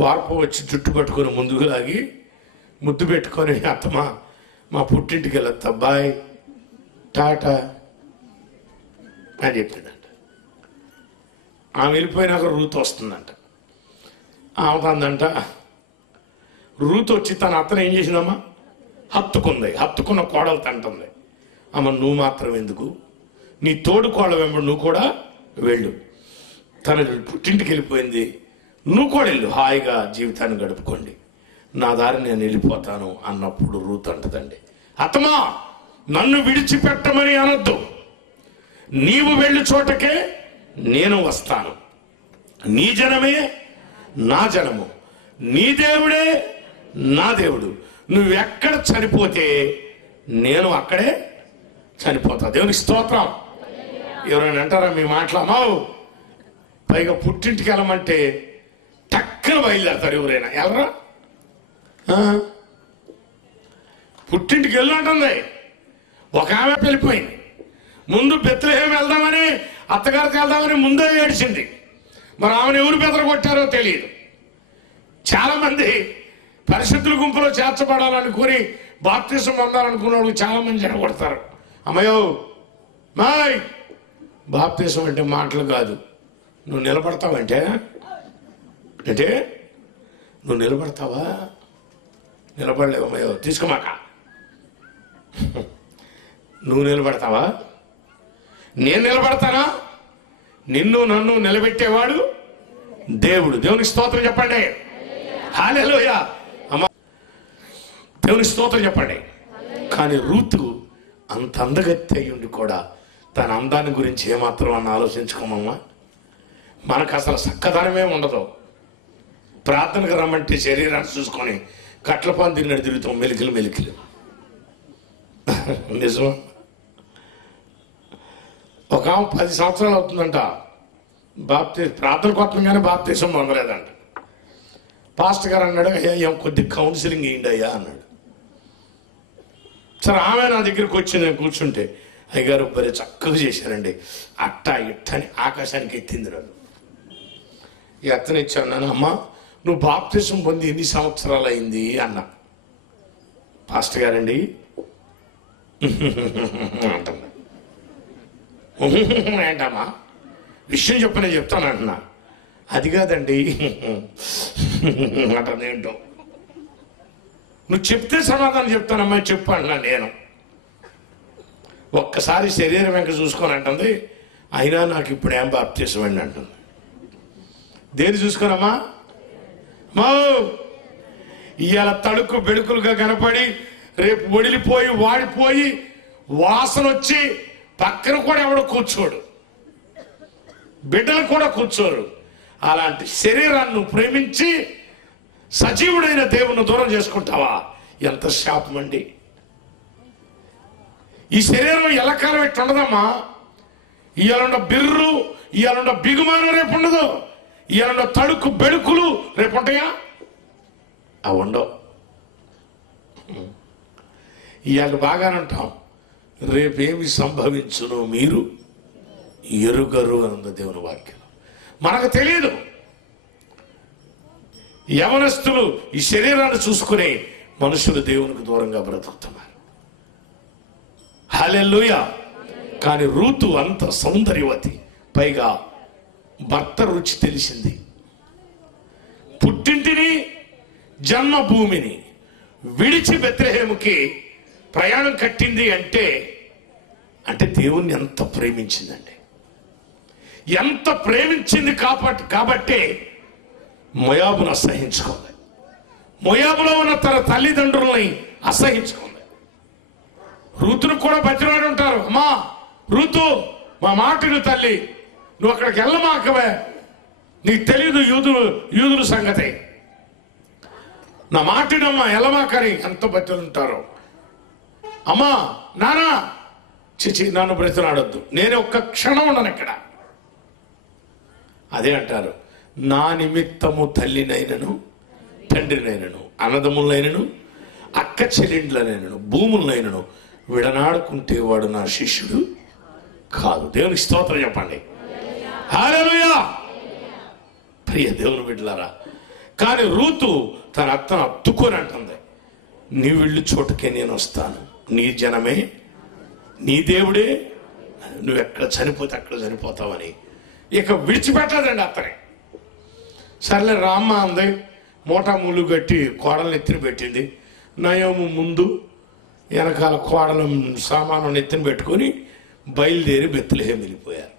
వార్ప వచ్చి జుట్టు పట్టుకొని ముందుకు లాగి ముద్దు పెట్టుకొని అత్తమా మా పుట్టింటికి వెళ్ళొద్దు అబ్బాయి, టాటా అని చెప్పిందంట. ఆమె వెళ్ళిపోయినాక రూతు వస్తుందంట. ఆమె అందంట, రూతు వచ్చి తన అత్తను ఏం చేసిందమ్మా, హత్తుకున్న కోడలు తంటుంది. అమ్మ నువ్వు మాత్రం ఎందుకు, నీ తోడు కోడలు వెంబడి నువ్వు కూడా వెళ్ళు, తన పుట్టింటికి వెళ్ళిపోయింది, నువ్వు కూడా వెళ్ళు, హాయిగా జీవితాన్ని గడుపుకోండి, నా దారి నేను వెళ్ళిపోతాను అన్నప్పుడు రూతు అంటదండి, అత్తమా నన్ను విడిచిపెట్టమని అనొద్దు, నీవు వెళ్ళి చోటకే నేను వస్తాను, నీ జనమే నా జనము, నీ దేవుడే నా దేవుడు, నువ్వెక్కడ చనిపోతే నేను అక్కడే చనిపోతా. దేవునికి స్తోత్రం. ఎవరైనా అంటారా మీ మాట్లామావు, పైగా పుట్టింటికి వెళ్ళమంటే టక్కన బయలుదేరతారు. ఎవరైనా వెళ్ళరా, పుట్టింటికి వెళ్ళంటుంది. ఒక ఆమె వెళ్ళిపోయింది. ముందు బెత్లెహేం వెళ్దామని, అత్తగారికి వెళ్దామని ముందే ఏడ్చింది. మరి ఆమెను ఎవరు బెదరగొట్టారో తెలియదు. చాలా మంది పరిశుద్ధుల గుంపులో చేర్చబడాలనుకుని బాప్తిసం పొందాలనుకున్న వాళ్ళు చాలా మంది జరగొడతారు. అమ్మయ్యో మాయ్, బాప్తిసం అంటే మాటలు కాదు. నువ్వు నిలబడతావంటే అంటే నువ్వు నిలబడతావా? నిలబడలేవు అమ్మయ్యో, తీసుకోమాక. నువ్వు నిలబడతావా? నేను నిలబడతానా? నిన్ను నన్ను నిలబెట్టేవాడు దేవుడు. దేవునికి స్తోత్రం చెప్పండి. హల్లెలూయా. అమ్మ, దేవునికి స్తోత్రం చెప్పండి. కానీ రూతు అంత అందగత్తె అయి ఉండి కూడా తన అందాన్ని గురించి ఏమాత్రం అన్న ఆలోచించుకోమమ్మా. మనకు అసలు చక్కదనమే ఉండదు. ప్రార్థనకు రమ్మంటే శరీరాన్ని చూసుకొని కట్ల పాన్ తిన్నట్టు తిరుగుతాం, మెలికలు మెలికలు. నిజం. ఒక 10 సంవత్సరాలు అవుతుందంట ప్రార్థన కొట్టంగానే బాప్తిసం పొందలేదంట. పాస్టర్ గారు అన్నాడు, అయ్యా కొద్ది కౌన్సిలింగ్ ఇయ్యండి అయ్యా అన్నాడు. సరే, ఆమె నా దగ్గరికి వచ్చి నేను కూర్చుంటే, అయ్యగారు బరే చక్కగా చేశారండి, అట్టా ఇట్టని ఆకాశానికి ఎత్తింది రాదు. ఈ అత్తనిచ్చాను. అమ్మ, నువ్వు బాప్తిసం పొంది ఎన్ని సంవత్సరాలు అయింది అన్నా. పాస్టర్ గారండి అంటున్నా. ఏంటమ్మా, విషయం చెప్పు, నేను చెప్తాను అంటున్నా. అది కాదండి అంటుంది. ఏంటో నువ్వు చెప్తే సమాధానం చెప్తానమ్మా, చెప్పు అంటున్నా. నేను ఒక్కసారి శరీరం వెంక చూసుకొని అంటుంది, అయినా నాకు ఇప్పుడు ఏం బాప్తిసమండి అంటుంది. దేని చూసుకోనమ్మా? మా ఇవాళ తడుకు బెడుకులుగా కనపడి రేపు ఒడిలిపోయి వాడిపోయి వాసన వచ్చి పక్కన కూడా ఎవడో కూర్చోడు, బిడ్డలు కూడా కూర్చోరు. అలాంటి శరీరాన్ని ప్రేమించి సజీవుడైన దేవుని దూరం చేసుకుంటావా? ఎంత శాపం అండి. ఈ శరీరం ఎల్లకాలం ఎట్టు ఉండదమ్మా. ఇవాళ బిర్రు, ఇవాళ బిగుమానం రేపు ఉండదు. ఇవాళ తడుకు బెడుకులు రేపు ఉంటాయా? అవి ఉండవు. ఇవాళ బాగానే ఉంటాం, రేపేమి సంభవించును మీరు ఎరుగరు అన్నది దేవుని వాక్యం. మనకు తెలియదు. యవనస్తులు ఈ శరీరాన్ని చూసుకుని మనుషులు దేవునికి దూరంగా బ్రతుకుతున్నారు. హల్లెలూయా. కానీ రూతు అంత సౌందర్యవతి, పైగా భర్త రుచి తెలిసింది. పుట్టింటిని జన్మభూమిని విడిచి బెత్లెహేముకి ప్రయాణం కట్టింది అంటే దేవుణ్ణి ఎంత ప్రేమించిందండి. ఎంత ప్రేమించింది కాబట్టే మోయాబును అసహించుకోలేదు. మోయాబులో ఉన్న తన తల్లిదండ్రులని అసహించుకోలేదు. రూతును కూడా బతిలాడి ఉంటారు. అమ్మా రూతు, మా మాటను తల్లి, నువ్వు అక్కడికి వెళ్ళమాకవే, నీకు తెలియదు యూదుల సంగతి, నా మాటినమ్మా వెళ్ళమాకని ఎంత బతిలుంటారో. అమ్మా నానా, చిచి నన్ను బ్రతిలాడొద్దు, నేను ఒక్క క్షణం ఉండను ఇక్కడ. అదే అంటారు, నా నిమిత్తము తల్లినైనను తండ్రినైనను అన్నదమ్ములైనను అక్క చెల్లెండ్లనైనను భూములనైనను విడనాడుకుంటే వాడు నా శిష్యుడు కాదు. దేవునికి స్తోత్రం చెప్పండి. హల్లెలూయా. ప్రియ దేవుని బిడ్డలారా, కానీ రూతు తన అత్తను అత్తుకొని అంటుంది, నీ వెళ్ళు చోటుకే నేను వస్తాను, నీ జనమే, నీ దేవుడే, నువ్వు ఎక్కడ చనిపోతే అక్కడ చనిపోతావని ఇక విడిచిపెట్టలేదండి అత్తని. సర్లే రామ్మ అంది, మోటా ముళ్ళు కట్టి కోడలు ఎత్తిన పెట్టింది. నయోము ముందు వెనకాల కోడలు సామాను ఎత్తిన పెట్టుకొని బయలుదేరి బెత్లెహేం వెళ్ళిపోయారు.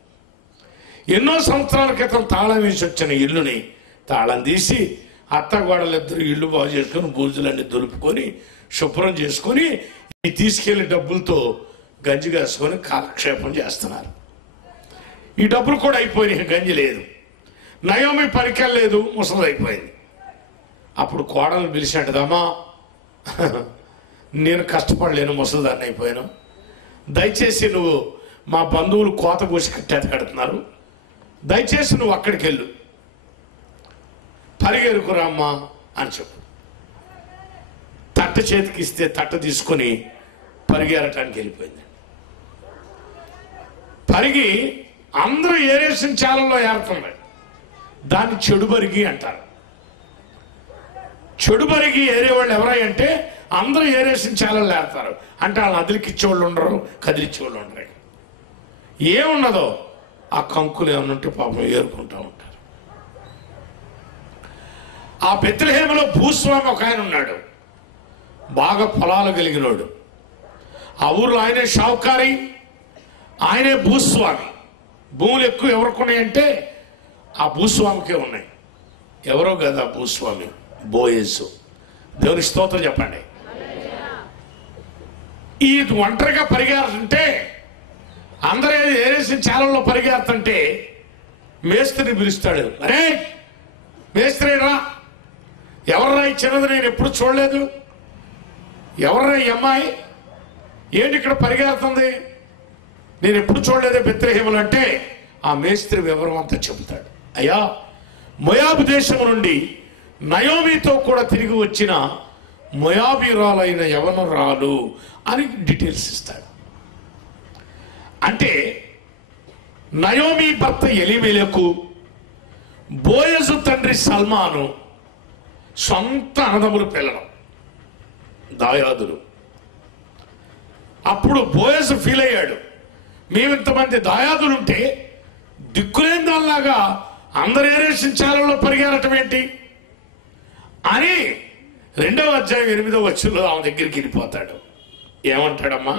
ఎన్నో సంవత్సరాల క్రితం తాళం వేసి వచ్చిన ఇల్లుని తాళం తీసి అత్త గోడలిద్దరు ఇల్లు బాగు చేసుకొని బూజులన్నీ దులుపుకొని శుభ్రం చేసుకొని ఈ తీసుకెళ్లి డబ్బులతో గంజి కాసుకొని కాలక్షేపం చేస్తున్నారు. ఈ డబ్బులు కూడా అయిపోయినాయి, గంజి లేదు. నయోమి పనికెళ్ళలేదు, ముసలి అయిపోయింది. అప్పుడు కోడలు పిలిచాడదమ్మా, నేను కష్టపడలేను, ముసలిదాన్ని అయిపోయాను, దయచేసి నువ్వు, మా బంధువులు కోత కోసి కట్టేత కడుతున్నారు, దయచేసి నువ్వు అక్కడికి వెళ్ళు, పరిగెరుకురామ్మా అని చెప్పు. తట్ట చేతికి ఇస్తే తట్ట తీసుకొని పరిగెరటానికి వెళ్ళిపోయింది. పరిగి అందరూ ఏరేసిన చాలలో ఏరుతుంది. దాన్ని చెడుబరిగి అంటారు. చెడుబరిగి ఏరేవాళ్ళు ఎవరై అంటే అందరూ ఏరేసిన చాలలో ఏరుతారు. అంటే వాళ్ళు అదిలికిచ్చేవాళ్ళు ఉండరు, కదిలిచ్చేవాళ్ళు ఉండరు. ఏమున్నదో ఆ కంకులు ఏమన్నా ఉంటే పాపం ఏరుకుంటూ ఉంటారు. ఆ బెత్లెహేములో భూస్వామి ఒక ఆయన ఉన్నాడు, బాగా పొలాలు కలిగినోడు. ఆ ఊర్లో ఆయనే షావుకారి, ఆయనే భూస్వామి. భూములు ఎక్కువ ఎవరికున్నాయంటే ఆ భూస్వామికే ఉన్నాయి. ఎవరో కదా భూస్వామి, బోయేసు. దేవుని స్తోత్రం చెప్పండి. ఈ ఒంటరిగా పరిగెడుతుంటే, అందరూ ఏరేసిన చాలలో పరిగెడుతుంటే మేస్త్రిని పిలుస్తాడు. అరే మేస్త్రి రా, ఎవర్రా ఇచ్చినది, నేను ఎప్పుడు చూడలేదు, ఎవర్రా ఈ అమ్మాయి, ఏంటి ఇక్కడ పరిగెడుతుంది, నేను ఎప్పుడు చూడలేదే బెత్లెహేములో అంటే ఆ మేస్త్రి వివరం అంతా చెబుతాడు. అయ్యా, మోయాబు దేశం నుండి నయోమితో కూడా తిరిగి వచ్చిన మోయాబీరాలైన యవనురాలు అని డీటెయిల్స్ ఇస్తాడు. అంటే నయోమి భర్త ఎలీమెలకు, బోయజు తండ్రి సల్మాను సొంత అన్నదమ్ముల పిల్లలు, దాయాదులు. అప్పుడు బోయజు ఫీల్ అయ్యాడు, మేము ఇంతమంది దాయాదులుంటే దిక్కులేని దానిలాగా అందరు ఏరేసిన చాలలో పరిగెరటం ఏంటి అని 2వ అధ్యాయం 8వ వచనంలో ఆమె దగ్గరికి వెళ్ళిపోతాడు. ఏమంటాడమ్మా?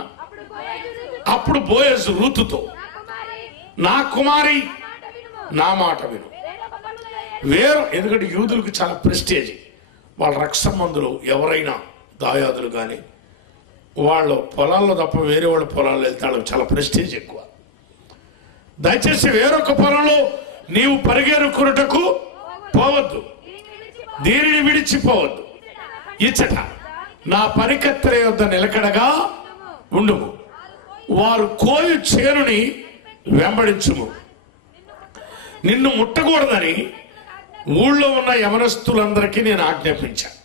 అప్పుడు బోయజు రూతుతో, నా కుమారి నా మాట విను. వేరు, ఎందుకంటే యూదులకు చాలా ప్రెస్టేజ్. వాళ్ళ రక్ష మందులు ఎవరైనా దాయాదులు కానీ వాళ్ళ పొలాల్లో తప్ప వేరే వాళ్ళ పొలాల్లో వెళ్తే వాళ్ళకి చాలా ప్రెస్టేజ్ ఎక్కువ. దయచేసి వేరొక పొలంలో నీవు పరిగెరుకున్నటకు పోవద్దు, దీనిని విడిచిపోవద్దు. ఇచ్చట నా పనికత్తెల యొద్ద నిలకడగా ఉండుము, వారు కోయు చేనుని వెంబడించుము. నిన్ను ముట్టకూడదని ఊళ్ళో ఉన్న యవనస్తులందరికీ నేను ఆజ్ఞాపించాను.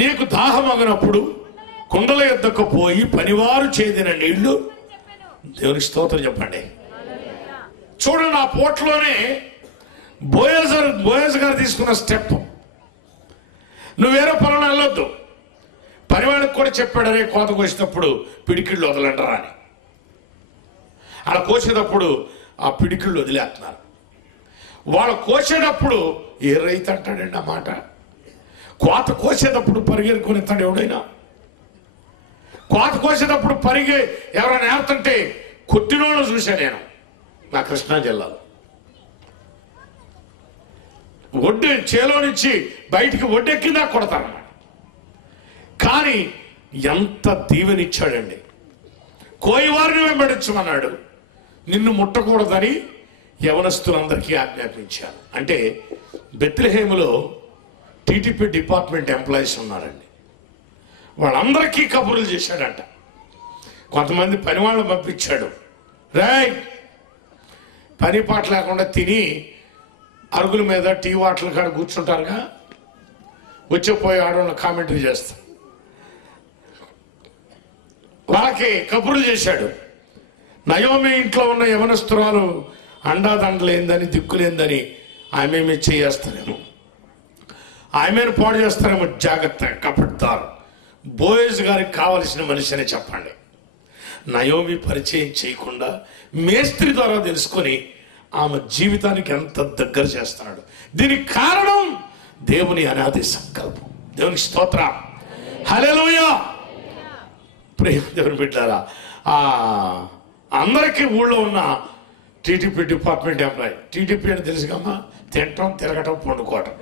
నీకు దాహమగినప్పుడు కుండల యొద్దకు పోయి పనివారు చేదిన నీళ్లు. దేవుని స్తోత్రం చెప్పండి. చూడండి, ఆ పోట్లోనే బోయజ్ గారు తీసుకున్న స్టెప్, నువ్వు వేరే పొలం వెళ్ళొద్దు. పనివాడికి కూడా చెప్పాడనే, కోత కోసేటప్పుడు పిడికిళ్ళు వదలంటారా అని. అలా కోసేటప్పుడు ఆ పిడికిళ్ళు వదిలేస్తున్నారు. వాళ్ళు కోసేటప్పుడు ఏ రైతు అంటాడండి ఆ మాట? కోత కోసేటప్పుడు పరిగెరుకొని ఎత్తాడు ఎవడైనా? కోత కోసేటప్పుడు ఎవరైనా ఏరుతుంటే కొట్టినోళ్ళు చూసా నేను నా కృష్ణా జిల్లాలో. ఒడ్డు చేలో నుంచి బయటికి ఒడ్డెక్కిందా కొడతానమాట. కానీ ఎంత దీవెనిచ్చాడండి. కోయివారిని వెంబడించమన్నాడు, నిన్ను ముట్టకూడదని యవనస్తులందరికీ ఆజ్ఞాపించాను. అంటే బెత్లెహేములో టీటీపీ డిపార్ట్మెంట్ ఎంప్లాయీస్ ఉన్నారండి. వాళ్ళందరికీ కబుర్లు చేశాడంట. కొంతమంది పని వాళ్ళని పంపించాడు. రాయ్, పని పాట లేకుండా తిని అరుగుల మీద టీ వాటల కాడ కూర్చుంటారుగా, వచ్చేపోయి ఆడవాళ్ళని కామెంటరీ చేస్తాం. వాళ్ళకి కబుర్లు చేశాడు. నయోమి ఇంట్లో ఉన్న యవనస్తురాలు అండాదండలేందని, దిక్కులేందని ఆమె మీద చేస్తారేమో, ఆమెను పాడు చేస్తారేమో, జాగ్రత్త, కపడతారు. బోయజ్ గారికి కావలసిన మనిషి అని చెప్పండి. నయోమి పరిచయం చేయకుండా మేస్త్రి ద్వారా తెలుసుకొని ఆమె జీవితానికి ఎంత దగ్గర చేస్తున్నాడు. దీనికి కారణం దేవుని అనాది సంకల్పం. దేవునికి స్తోత్రం, హల్లెలూయా. ప్రేమ దేవుని బిడ్డారా, అందరికీ ఊళ్ళో ఉన్న టీటీపీ డిపార్ట్మెంట్ ఎంప్లాయీ, టీటీపీ అని తెలుసుకమ్మా, తినటం, తిరగటం, పండుకోవటం,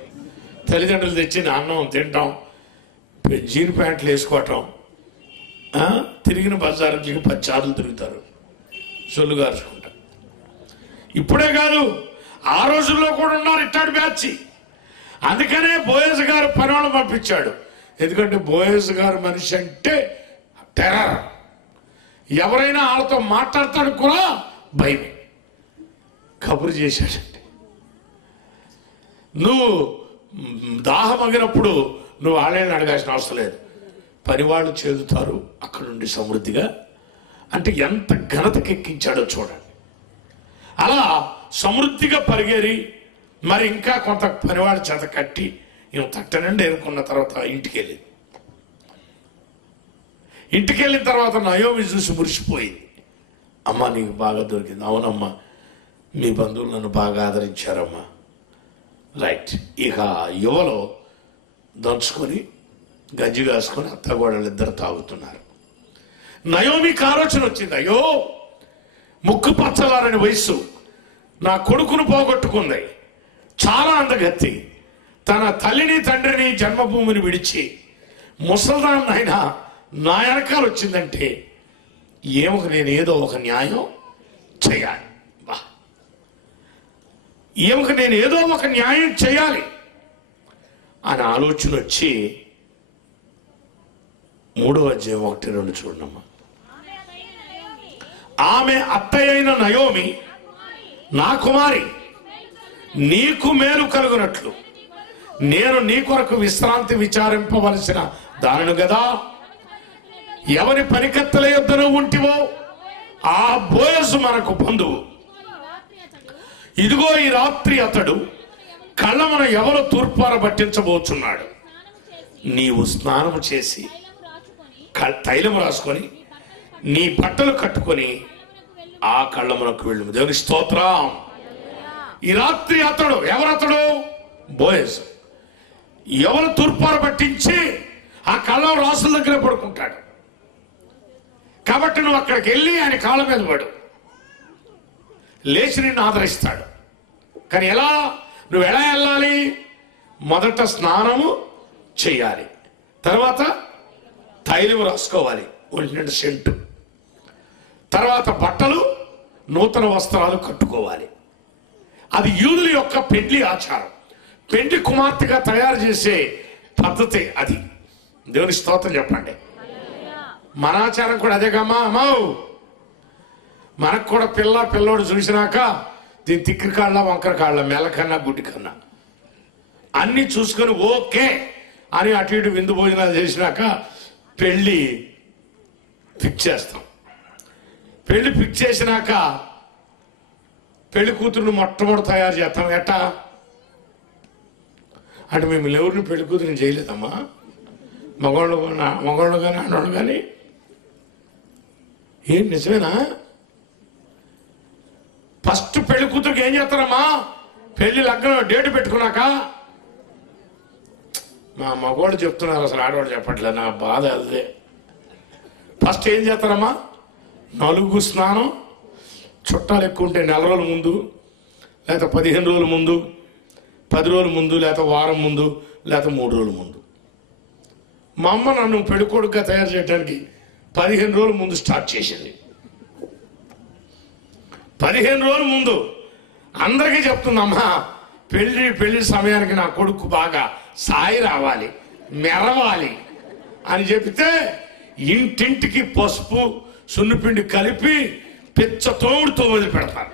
తల్లిదండ్రులు తెచ్చిన అన్నం తినటం, జీన్ ప్యాంట్లు వేసుకోవటం, తిరిగిన బజారుకి 10 సార్లు తిరుగుతారు, సొల్లు గారుచుకుంటారు. ఇప్పుడే కాదు, ఆ రోజుల్లో కూడా ఉన్నారు ఇట్టాడు బ్యాచ్. అందుకనే బోయజ్ గారు పనివాళ్ళని పంపించాడు. ఎందుకంటే బోయజ్ గారు మనిషి అంటే టెర్రర్. ఎవరైనా వాళ్ళతో మాట్లాడతాడు కూడా భయమే. కబురు చేశాడంటే, నువ్వు దాహమగినప్పుడు నువ్వు వాళ్ళని అడగాల్సిన అవసరం లేదు, పనివాళ్ళు చేదుతారు అక్కడ నుండి సమృద్ధిగా. అంటే ఎంత ఘనతకెక్కించాడో చూడండి. అలా సమృద్ధిగా పరిగేరి మరి ఇంకా కొంత పనివాళ్ళ చేత కట్టి ఈమె తట్టనండి ఎన్నుకున్న తర్వాత ఇంటికి వెళ్ళిన తర్వాత నయోమి చూసి మురిసిపోయింది. అమ్మ నీకు బాగా దొరికింది. అవునమ్మా, మీ బంధువులు నన్ను బాగా ఆదరించారమ్మా. రైట్. ఇక యువలో దంచుకొని గజ్జి కాసుకొని అత్తగోడలు ఇద్దరు తాగుతున్నారు. నయోమికి ఆలోచన వచ్చింది, అయ్యో ముక్కు పచ్చలారని వయసు, నా కొడుకును పోగొట్టుకుంది, చాలా అందగత్తి, తన తల్లిని తండ్రిని జన్మభూమిని విడిచి ముసల్దాన్నైనా నా వెనకాల వచ్చిందంటే నేను ఏదో ఒక న్యాయం చేయాలి. నేను ఏదో ఒక న్యాయం చేయాలి అని ఆలోచన వచ్చి 3వ అధ్యాయం 1-2 చూడమ్మా. ఆమె అత్తయ్య అయిన నయోమి, నా కుమారి, నీకు మేలు కలుగునట్లు నేను నీ కొరకు విశ్రాంతి విచారింపవలసిన దానిని గదా, ఎవరి పనికత్తెల యొద్దను ఉంటివో ఆ బోయజు మనకు బంధువు. ఇదిగో ఈ రాత్రి అతడు కళ్ళమున ఎవరు తూర్పార పట్టించబోచున్నాడు. నీవు స్నానము చేసి తైలము రాసుకొని నీ బట్టలు కట్టుకొని ఆ కళ్ళమునకు వెళ్ళు. దేవుని స్తోత్రం. ఈ రాత్రి అతడు, ఎవరతడు? బోయజు. ఎవరు తూర్పార పట్టించి ఆ కళ్ళం రాసుల దగ్గర పడుకుంటాడు. కాబట్టి నువ్వు అక్కడికి వెళ్ళి ఆయన కాళ్ళ మీద పడు, లేచి నిన్ను ఆదరిస్తాడు. కానీ నువ్వు ఎలా వెళ్ళాలి? మొదట స్నానము చేయాలి, తర్వాత తైలం రాసుకోవాలి, ఒంటినిండా సెంటు, తర్వాత బట్టలు నూతన వస్త్రాలు కట్టుకోవాలి. అది యూదుల యొక్క పెండ్లి ఆచారం. పెండ్లి కుమార్తెగా తయారు చేసే పద్ధతి అది. దేవుని స్తోత్రం చెప్పండి. మన ఆచారం కూడా అదే కమ్మా. అమ్మావు మనకు కూడా పిల్లోడు చూసినాక దీని తిక్కిరి కాళ్ళ వంకర కాళ్ళ మెల్లకన్నా గుడ్డి కన్నా అన్ని చూసుకొని ఓకే అని అటు ఇటు విందు భోజనాలు చేసినాక పెళ్ళి ఫిక్స్ చేస్తాం. పెళ్లి ఫిక్స్ చేసినాక పెళ్లి కూతురుని మొట్టమొదటి తయారు చేస్తాం. ఎట్టా అంటే మేము ఎవరిని పెళ్లి కూతురుని చేయలేదమ్మా, మగవాళ్ళు కానీ ఆడవాళ్ళు కానీ. ఏం నిజమేనా? ఫస్ట్ పెళ్లి కూతురికి ఏం చేస్తారమ్మా? పెళ్లి లగ్నం డేట్ పెట్టుకున్నాక, మా మగవాళ్ళు చెప్తున్నారు, అసలు ఆడవాళ్ళు చెప్పట్లేదు, నా బాధ అదే. ఫస్ట్ ఏం చేస్తారమ్మా? నలుగు స్నానం. చుట్టాలు ఎక్కువ ఉంటే 4 రోజుల ముందు, లేకపోతే 15 రోజుల ముందు, 10 రోజుల ముందు, లేకపోతే వారం ముందు, లేకపోతే 3 రోజుల ముందు. మా అమ్మ నన్ను పెళ్ళికొడుకుగా తయారు చేయడానికి 15 రోజుల ముందు స్టార్ట్ చేసింది. 15 రోజుల ముందు అందరికీ చెప్తుందమ్మా, పెళ్లి సమయానికి నా కొడుకు బాగా సాయి రావాలి, మెరవాలి అని చెప్తే ఇంటింటికి పసుపు సున్నిపిండి కలిపి పిచ్చ తోముడుతో వదిలి పెడతారు.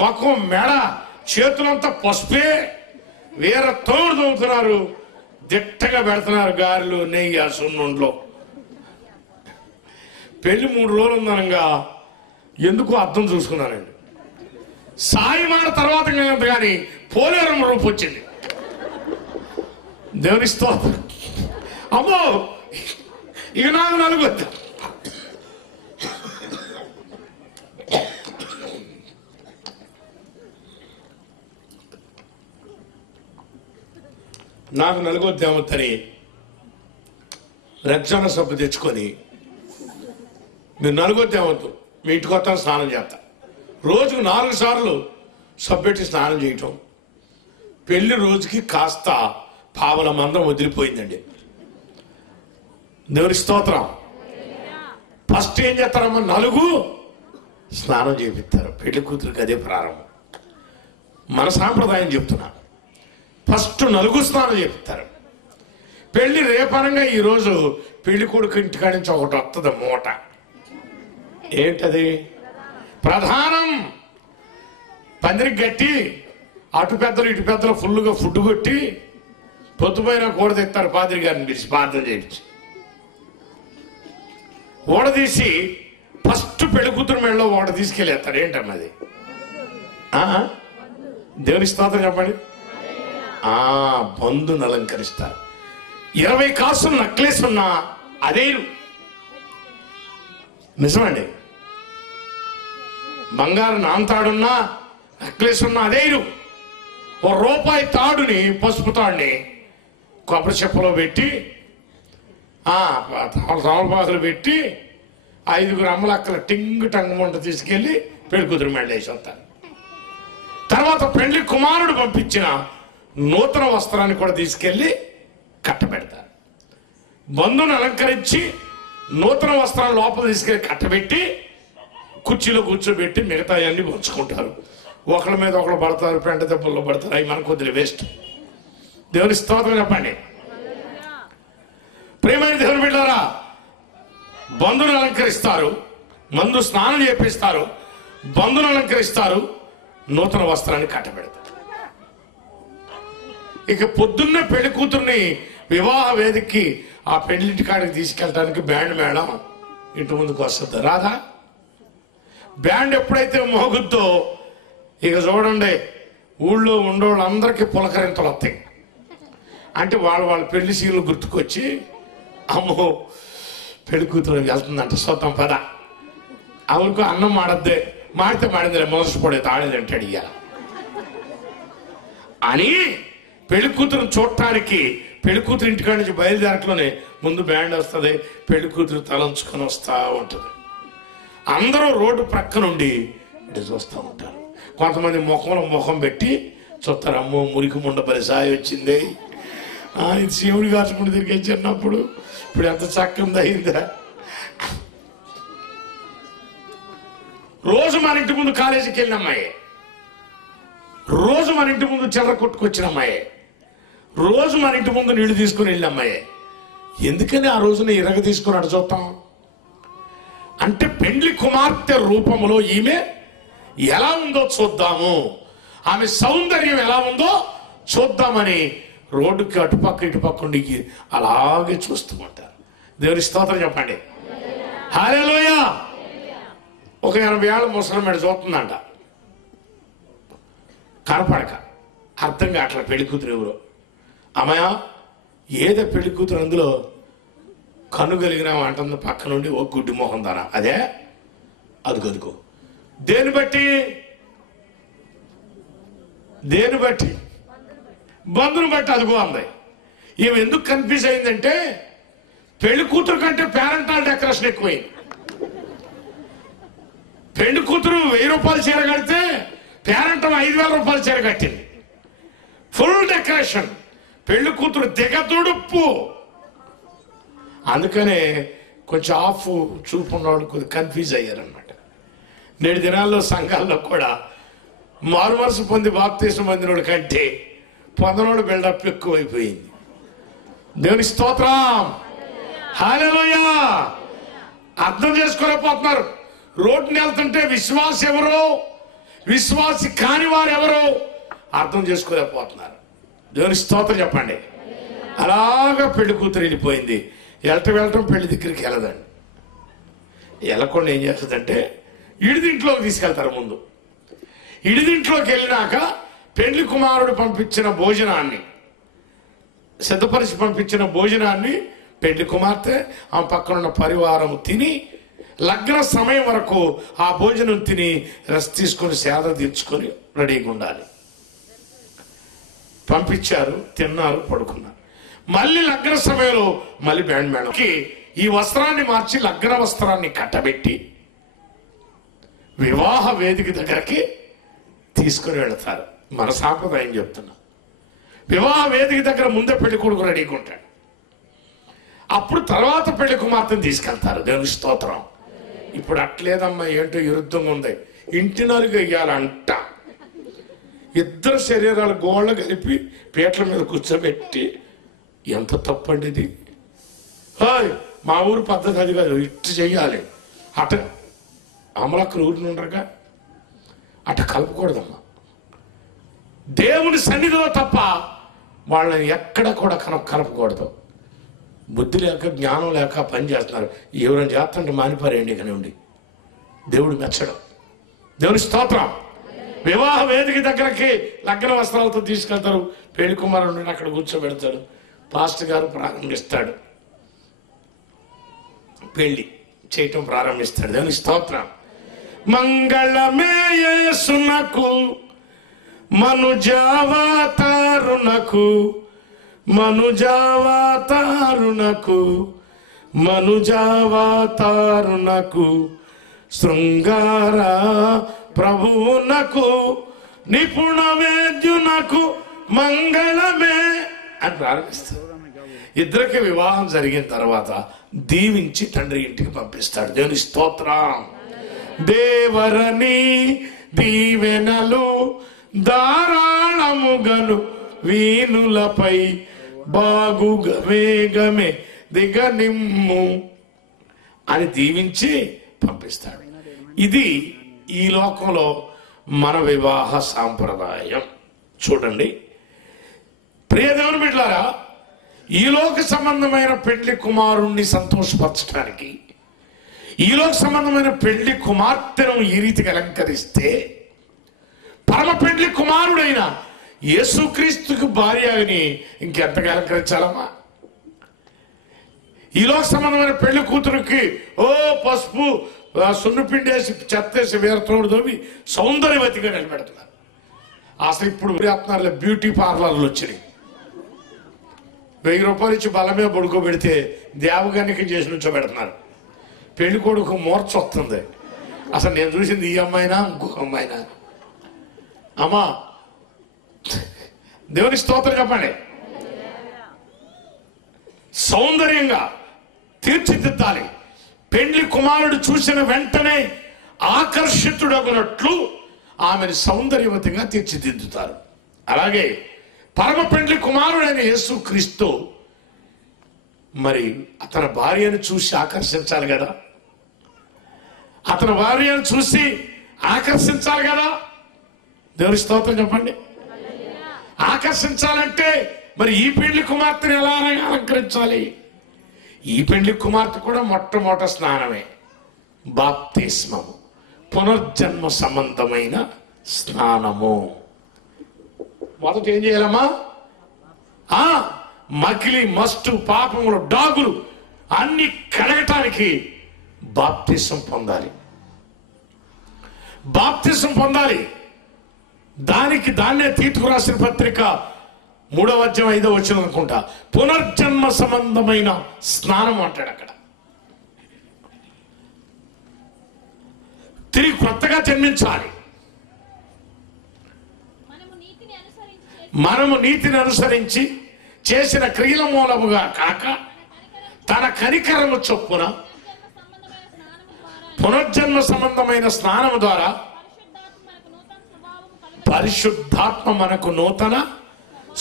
ముఖం మెడ చేతులంతా పసుపే, వేరే తోముడు తోముతున్నారు, దిట్టగా పెడుతున్నారు గారెలు, నెయ్యి, ఆ సున్నుండ్లో. పెళ్లి 3 రోజులు ఉందనగా ఎందుకు అర్థం చూసుకున్నానండి. సాయమాన తర్వాత కానీ పోలేరం రూపు వచ్చింది. దేవుని స్తోత్రం. అమ్మో ఇక నాకు నలుగొద్దు. నాకు నలుగొద్దేమొద్దని రక్షణ సబ్బు తెచ్చుకొని, మీరు నలుగొద్దేమొద్దు, మీ ఇంటికి వస్తాను స్నానం చేస్తా. రోజుకు 4 సార్లు సబ్బెట్టి స్నానం చేయటం. పెళ్లి రోజుకి కాస్త పావల మందం వదిలిపోయిందండి. దేవుని స్తోత్రం. ఫస్ట్ ఏం చేస్తారమ్మా? నలుగు స్నానం చేపిస్తారు. పెళ్లి కూతురికి అదే ప్రారంభం. మన సాంప్రదాయం చెప్తున్నా. ఫస్ట్ నలుగు స్నానం చేపిస్తారు. పెళ్లి రేపనంగా ఈరోజు పెళ్లి కొడుకు ఇంటికాడి నుంచి ఒకటి వస్తుంది మూట. ఏంటది? ప్రధానం. పందిరికి గట్టి అటు పెద్దలు ఇటు పెద్దలు ఫుల్గా ఫుడ్ కొట్టి పొద్దుపోయినా కూడా తెస్తారు పాదిరి గారిని పిలిచి ప్రార్థన చేయించి. ఓడదీసి ఫస్ట్ పెళ్లి కూతురు మెడలో ఓడ తీసుకెళ్ళేస్తారు. ఏంటమ్మా అది? దేవుని స్తోత్రం చెప్పండి. బంధుని అలంకరిస్తారు. 20 కాసులు నక్లెస్ ఉన్నా అదేరు. నిజమండి. బంగారు నాంతాడున్నా నక్లెస్ ఉన్నా అదేరు. ₹1 తాడుని, పసుపు తాడుని కొబ్బరి చెప్పలో పెట్టి తమలపాకులు పెట్టి 5 అమ్మలక్కల టింగు టంగమంట తీసుకెళ్లి పెళ్లి కూతురు మెడలో వేసి వస్తారు. తర్వాత పెళ్లి కుమారుడు పంపించిన నూతన వస్త్రాన్ని కూడా తీసుకెళ్లి కట్టబెడతారు. బంధువుని అలంకరించి నూతన వస్త్రాన్ని లోపల తీసుకెళ్లి కట్టబెట్టి కుర్చీలో కూర్చోబెట్టి మిగతా అన్ని పంచుకుంటారు. ఒకళ్ళ మీద ఒకళ్ళు పడతారు, పెంట దెబ్బల్లో పడతారు. అవి మనకు కొద్దిగా వేస్ట్. దేవుని స్తోత్రం చెప్పండి. ప్రియమైన దేవుని బిడ్డలారా, బంధువుని అలంకరిస్తారు, మందు స్నానం చేపిస్తారు, బంధువుని అలంకరిస్తారు, నూతన వస్త్రాన్ని కట్టబెడతారు. ఇక పొద్దున్నే పెళ్లి కూతుర్ని వివాహ వేదికకి ఆ పెళ్లింటి కాడికి తీసుకెళ్ళడానికి బ్యాండ్ మేడం ఇంటి ముందుకు వస్తుంది. రాదా? బ్యాండ్ ఎప్పుడైతే మోగుద్దో ఇక చూడండి, ఊళ్ళో ఉండేవాళ్ళందరికీ పులకరింతలు వస్తాయి. అంటే వాళ్ళ పెళ్లి సీన్లు గుర్తుకొచ్చి, అమ్మో పెళ్లి కూతురు వెళ్తుందంట, సొంతం పద అవునుకో అన్నం మాడద్దే, మాడితే మాడిందిలే, మోసపోడే తాడేదంటాడు ఇయ్యాల అని పెళ్లి కూతురుని చూడటానికి పెళ్లి కూతురు ఇంటికాడి నుంచి బయలుదేరట్లోనే ముందు బ్యాండ్ వస్తుంది, పెళ్లి కూతురు తలంచుకొని వస్తూ ఉంటుంది. అందరూ రోడ్డు ప్రక్క నుండి ఇటు చూస్తూ ఉంటారు. కొంతమంది ముఖంలో ముఖం పెట్టి చూస్తారు. అమ్మో మురికి ముండ పరిసాయి వచ్చింది, ఇది శివుడి కాచుకుంటూ తిరిగి చిన్నప్పుడు, ఇప్పుడు ఎంత చక్కగా అయిందా. రోజు మన ఇంటి ముందు కాలేజీకి వెళ్ళిన అమ్మాయి, రోజు మన ఇంటి ముందు చిల్లర కొట్టుకొచ్చిన అమ్మాయి, రోజు మన ఇంటి ముందు నీళ్లు తీసుకుని వెళ్ళిన అమ్మాయి. ఎందుకని ఆ రోజున ఇరగ తీసుకుని అటు చూస్తాం అంటే పెండ్లి కుమార్తె రూపంలో ఈమె ఎలా ఉందో చూద్దాము, ఆమె సౌందర్యం ఎలా ఉందో చూద్దామని రోడ్డుకి అటుపక్క ఇటుపక్క ఉండి అలాగే చూస్తూ ఉంటారు. దేవుని స్తోత్రం చెప్పండి. హల్లెలూయా. ఒక 80 ఏళ్ళ ముసలి మేడ చూస్తుందంట, కనపడక అర్థం కావట్లా పెళ్లి కూతురు ఎవరో. అమ్మయ్య ఏదో పెళ్లి కూతురు, అందులో కన్ను కలిగిన అంటుంది పక్క నుండి, ఓ గుడ్డి మొహం దానా, అదే అదుగదుకో. దేని బట్టి బంధుని బట్టి అదుగో అంది. ఈమె ఎందుకు కన్ఫ్యూజ్ అయిందంటే పెళ్లి కూతురు కంటే పేరెంటల్ డెకరేషన్ ఎక్కువైంది. పెళ్లి కూతురు 1000 రూపాయలు చీర కడితే పేరెంటం 5000 రూపాయలు చీర కట్టింది. Full decoration. పెళ్లి కూతురు దిగదుడుపు. అందుకనే కొంచెం ఆఫ్ చూపు ఉన్నవాళ్ళు కొద్దిగా కన్ఫ్యూజ్ అయ్యారనమాట. నేటి దినాల్లో సంఘాల్లో కూడా మారు మనసు పొంది బాప్తీసం పొందినోడు కంటే పొందనోడు బిల్డప్ ఎక్కువైపోయింది. దేవుని స్తోత్రం. హల్లెలూయా. అర్థం చేసుకోలేకపోతున్నారు. రోడ్డుని వెళ్తుంటే విశ్వాసి ఎవరో, విశ్వాసి కాని వారు ఎవరో అర్థం చేసుకోలేకపోతున్నారు. దేవుని స్తోత్రం చెప్పండి. అలాగా పెళ్లి కూతురు వెళ్ళిపోయింది. వెళ్ళటం పెళ్లి దగ్గరికి వెళ్ళదండి. వెళ్ళకుండా ఏం చేస్తుందంటే ఇడిదింట్లోకి తీసుకెళ్తారు. ముందు ఇడిదింట్లోకి వెళ్ళినాక పెళ్లి కుమారుడు పంపించిన భోజనాన్ని, సిద్ధపరిచి పంపించిన భోజనాన్ని పెళ్లి కుమార్తె ఆ పక్కన ఉన్న పరివారం తిని లగ్న సమయం వరకు ఆ భోజనం తిని రెస్ట్ తీసుకొని సేద తీర్చుకొని రెడీగా ఉండాలి. పంపించారు, తిన్నారు, పడుకున్నారు. మళ్ళీ లగ్న సమయంలో మళ్ళీ బ్యాండ్ మేళంకి ఈ వస్త్రాన్ని మార్చి లగ్న వస్త్రాన్ని కట్టబెట్టి వివాహ వేదిక దగ్గరికి తీసుకుని వెళతారు. మన సాంప్రదాయం చెప్తున్నా. వివాహ వేదిక దగ్గర ముందే పెళ్లి కొడుకు రెడీగా ఉంటాడు. అప్పుడు తర్వాత పెళ్లి కుమార్తెను తీసుకెళ్తారు. దేవుని స్తోత్రం. ఇప్పుడు అట్లేదమ్మా, ఏంటో విరుద్ధంగా ఉంది. ఇంటి నాలుగు వెయ్యాలంట. ఇద్దరు శరీరాలు గోళ్ళ కలిపి పీటల మీద కూర్చోబెట్టి, ఎంత తప్పండి ఇది. మా ఊరు పద్ధతి అది కాదు, ఇట్టు చెయ్యాలి. అట అమలక్కలు ఊరిని ఉండరుగా, అట కలపకూడదమ్మా. దేవుని సన్నిధిలో తప్ప వాళ్ళని ఎక్కడ కూడా కలపకూడదు. బుద్ధి లేక జ్ఞానం లేక పని చేస్తున్నారు. ఎవరైనా చేస్తుంటే మానిపారేయండి కానీ ఉండి. దేవుడు మెచ్చడం. దేవుని స్తోత్రం. వివాహ వేదిక దగ్గరకి లగ్న వస్త్రాలతో తీసుకెళ్తారు. పెళ్లి కుమారుడిని అక్కడ కూర్చోబెడతాడు. పాస్టర్ గారు ప్రారంభిస్తాడు, పెళ్లి చేయటం ప్రారంభిస్తాడు. దేవుని స్తోత్రం. మంగళమే యేసునకు మనుజావతారునకు మనుజావతారునకు మనుజావతారునకు శృంగార ప్రభువునకు నిపుణ వేద్యునకు మంగళమే అని ప్రారంభిస్తాడు. ఇద్దరికి వివాహం జరిగిన తర్వాత దీవించి తండ్రి ఇంటికి పంపిస్తాడు. దేవుని స్తోత్రం. దేవరని దీవెనలు ధారాళముగను వీనులపై బాగుగా వేగమే దిగనిమ్ము అని దీవించి పంపిస్తాడు. ఇది ఈ లోకంలో మన వివాహ సాంప్రదాయం. చూడండి ప్రియ దేవుని బిడ్డలారా, ఈ లోక సంబంధమైన పెళ్లి కుమారుణ్ణి సంతోషపరచడానికి, ఈ లోక సంబంధమైన పెళ్లి కుమార్తెను ఈ రీతికి అలంకరిస్తే, పరమ పెళ్లి కుమారుడైన యేసుక్రీస్తుకు భార్యని ఇంకెంతగా అలంకరించాలమ్మా? ఈ లోక సంబంధమైన పెళ్లి కూతురుకి ఓ పసుపు సున్నుపిండేసి చెత్తేసి వీరతోడు తోమి సౌందర్యవతిగా నిలబెడుతున్నారు. అసలు ఇప్పుడు బ్యూటీ పార్లర్లు వచ్చినాయి. 1000 రూపాయలు ఇచ్చి బలమే పడుకోబెడితే దేవగానికి చేసి నుంచో పెడుతున్నారు. పెళ్లి కొడుకు మూర్చ వస్తుంది. అసలు నేను చూసింది ఈ అమ్మాయినా ఇంకొక అమ్మాయినా? అమ్మా దేవుని స్తోత్రం చెప్పండి. సౌందర్యంగా తీర్చిదిద్దాలి. పెళ్లి కుమారుడు చూసిన వెంటనే ఆకర్షితుడగునట్లు ఆమెను సౌందర్యవతిగా తీర్చిదిద్దుతారు. అలాగే పరమ పెండ్లి కుమారుడైన యేసుక్రీస్తు మరి అతని భార్యను చూసి ఆకర్షించాలి కదా, అతని భార్యను చూసి ఆకర్షించాలి కదా. దేవుని స్తోత్రం చెప్పండి. ఆకర్షించాలంటే మరి ఈ పెండ్లి కుమార్తెను ఎలా అలంకరించాలి? ఈ పెండ్లి కుమార్తె కూడా మొట్టమొదటి స్నానమే, బాప్తిస్మము, పునర్జన్మ సంబంధమైన స్నానము. మొదట ఏం చేయాలమ్మా? మకిలి మస్టు పాపములు డాగులు అన్ని కడగటానికి బాప్తిసం పొందాలి. బాప్తిసం పొందాలి. దాన్నే తీతుకు రాసిన పత్రిక 3వ అధ్యాయం 5వ వచనం అనుకుంటా, పునర్జన్మ సంబంధమైన స్నానం అంటాడు అక్కడ. తిరిగి కొత్తగా జన్మించాలి. మనము నీతిని అనుసరించి చేసిన క్రియల మూలముగా కాక తన కనికరము చొప్పున పునర్జన్మ సంబంధమైన స్నానము ద్వారా పరిశుద్ధాత్మ మనకు నూతన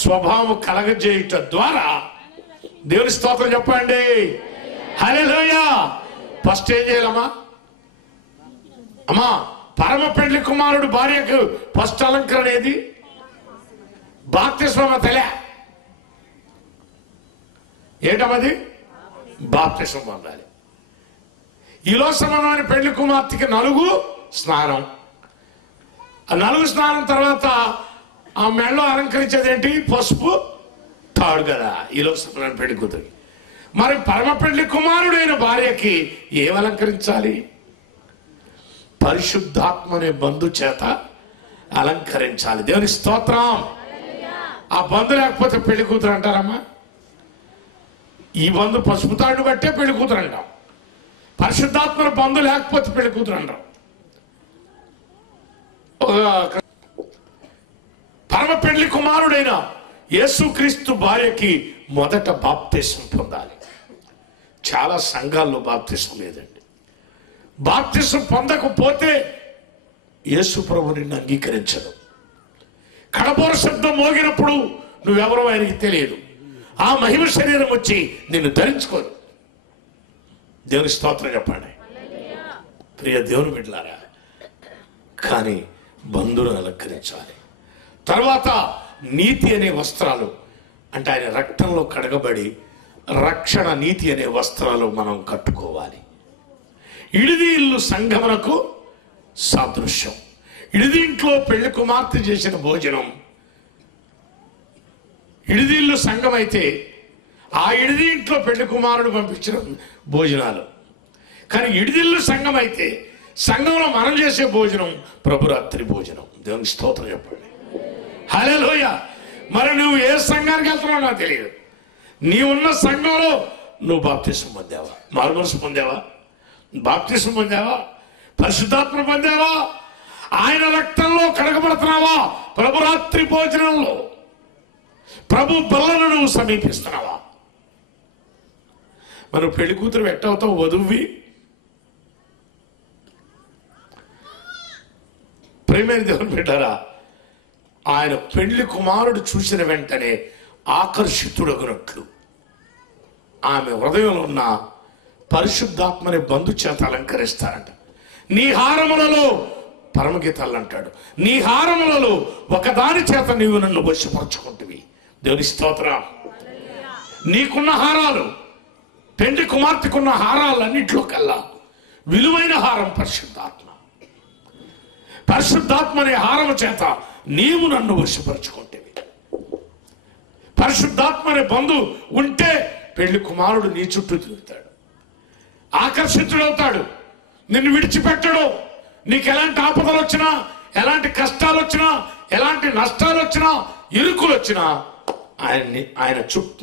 స్వభావం కలగజేయుట ద్వారా, దేవుని స్తోత్రం చెప్పండి, హల్లెలూయా. ఫస్ట్ ఏం చేయాలమ్మా? అమ్మా పరమ పెండ్లి కుమారుడు భార్యకు ఫస్ట్ అలంకరణ ఏది? బాప్తిస్మం. తెలే ఏంటమ్మది? బాప్తిస్మం పొందాలి. ఈలో సమానమైన పెళ్లి కుమార్తెకి నలుగు స్నానం. ఆ నలుగు స్నానం తర్వాత ఆ మెడలో అలంకరించేది ఏంటి? పసుపు తాడు కదా ఈలో సమానమైన పెళ్లి కూతురికి. మరి పరమ పెళ్లి కుమారుడైన భార్యకి ఏం అలంకరించాలి? పరిశుద్ధాత్మ అనే బంధు చేత అలంకరించాలి. దేవుని స్తోత్రం. ఆ బంధు లేకపోతే పెళ్లి కూతురు అంటారమ్మా? ఈ బంధు పసుపు తాడుని బట్టే పెళ్లి కూతురు అంటాం. పరిశుద్ధాత్మ బంధు లేకపోతే పెళ్లి కూతురు అంటాం. పరమ పెళ్లి కుమారుడైన యేసుక్రీస్తు భార్యకి మొదట బాప్తిసం పొందాలి. చాలా సంఘాల్లో బాప్తిసం లేదండి. బాప్తిసం పొందకపోతే యేసు ప్రభు నిన్ను అంగీకరించడు. కడబోర శబ్దం మోగినప్పుడు నువ్వెవరో ఆయనకి తెలియదు. ఆ మహిమ శరీరం వచ్చి నిన్ను ధరించుకోదు. దేవుని స్తోత్రం చెప్పండి. ప్రియ దేవుని బిడ్డలారా, కానీ బంధువులను అలంకరించాలి. తర్వాత నీతి అనే వస్త్రాలు, అంటే ఆయన రక్తంలో కడగబడి రక్షణ నీతి అనే వస్త్రాలు మనం కట్టుకోవాలి. ఇడిది ఇల్లు సంఘమునకు సాదృశ్యం. ఇడిది ఇంట్లో పెళ్లి కుమార్తె చేసిన భోజనం, ఇడిది ఇల్లు సంఘం అయితే ఆ ఇడిది ఇంట్లో పెళ్లి కుమారుడు పంపించిన భోజనాలు. కానీ ఇడిదిల్లు సంఘం అయితే సంఘంలో మనం చేసే భోజనం ప్రభురాత్రి భోజనం. దేవునికి స్తోత్రం చెప్పండి. హల్లెలూయా. మరి నువ్వు ఏ సంఘానికి వెళ్తున్నావు నాకు తెలియదు. నీ ఉన్న సంఘంలో నువ్వు బాప్తిసం పొందావా? మారుమనసు పొందావా? బాప్తిసం పొందావా? పరిశుద్ధాత్మ పొందావా? ఆయన రక్తంలో కడగబడుతున్నావా? ప్రభురాత్రి భోజనంలో ప్రభు బల్లను నువ్వు సమీపిస్తున్నావా? మనం పెళ్లి కూతురు ఎట్టవుతావు? వధువి ప్రేమైన దేవుని బిడ్డారా, ఆయన పెళ్లి కుమారుడు చూసిన వెంటనే ఆకర్షితుడగునట్లు ఆమె హృదయంలో ఉన్న పరిశుద్ధాత్మని బంధు చేత అలంకరిస్తారంట. నీ హారములలో పరమగీతాలు అంటాడు, నీ హారములలో ఒకదాని చేత నీవు నన్ను వశపరచుకుంటువి. దేవుని స్తోత్రం. నీకున్న హారాలు, పెండి కుమార్తెకున్న హారాలన్నింటిలో కల్లా విలువైన హారం పరిశుద్ధాత్మ. పరిశుద్ధాత్మ అనే హారము చేత నీవు నన్ను వశపరచుకుంటేవి. పరిశుద్ధాత్మ అనే బంధు ఉంటే పెళ్లి కుమారుడు నీ చుట్టూ తిరుగుతాడు, ఆకర్షితుడవుతాడు, నిన్ను విడిచిపెట్టడు. నీకు ఎలాంటి ఆపదలు వచ్చినా, ఎలాంటి కష్టాలు వచ్చినా, ఎలాంటి నష్టాలు వచ్చినా, ఇరుకులు వచ్చినా ఆయన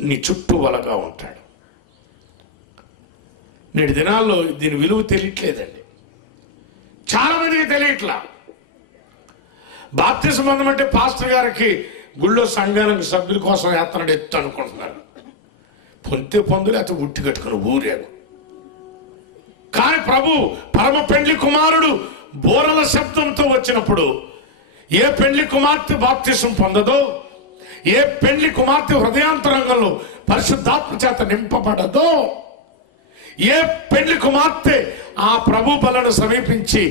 నీ చుట్టూ వలగా ఉంటాడు. నేటి దినాల్లో దీని విలువ తెలియట్లేదండి, చాలా మందికి తెలియట్లా. బాప్తిసం పొందమంటే పాస్టర్ గారికి గుళ్ళో సంఘానికి సభ్యుల కోసం వేస్తున్నాడు ఎత్తు అనుకుంటున్నారు. పొంతే పొందులు అతను ఉట్టి కట్టుకుని ఊరేగు. కానీ ప్రభు పరమ పెండ్లి కుమారుడు బోరల శబ్దంతో వచ్చినప్పుడు ఏ పెండ్లి కుమార్తె బాప్తిసం పొందదో, ఏ పెండ్లి కుమార్తె హృదయాంతరంగంలో పరిశుద్ధాత్మ చేత నింపబడదో, ఏ పెండ్లి కుమార్తె ఆ ప్రభు బలను సమీపించి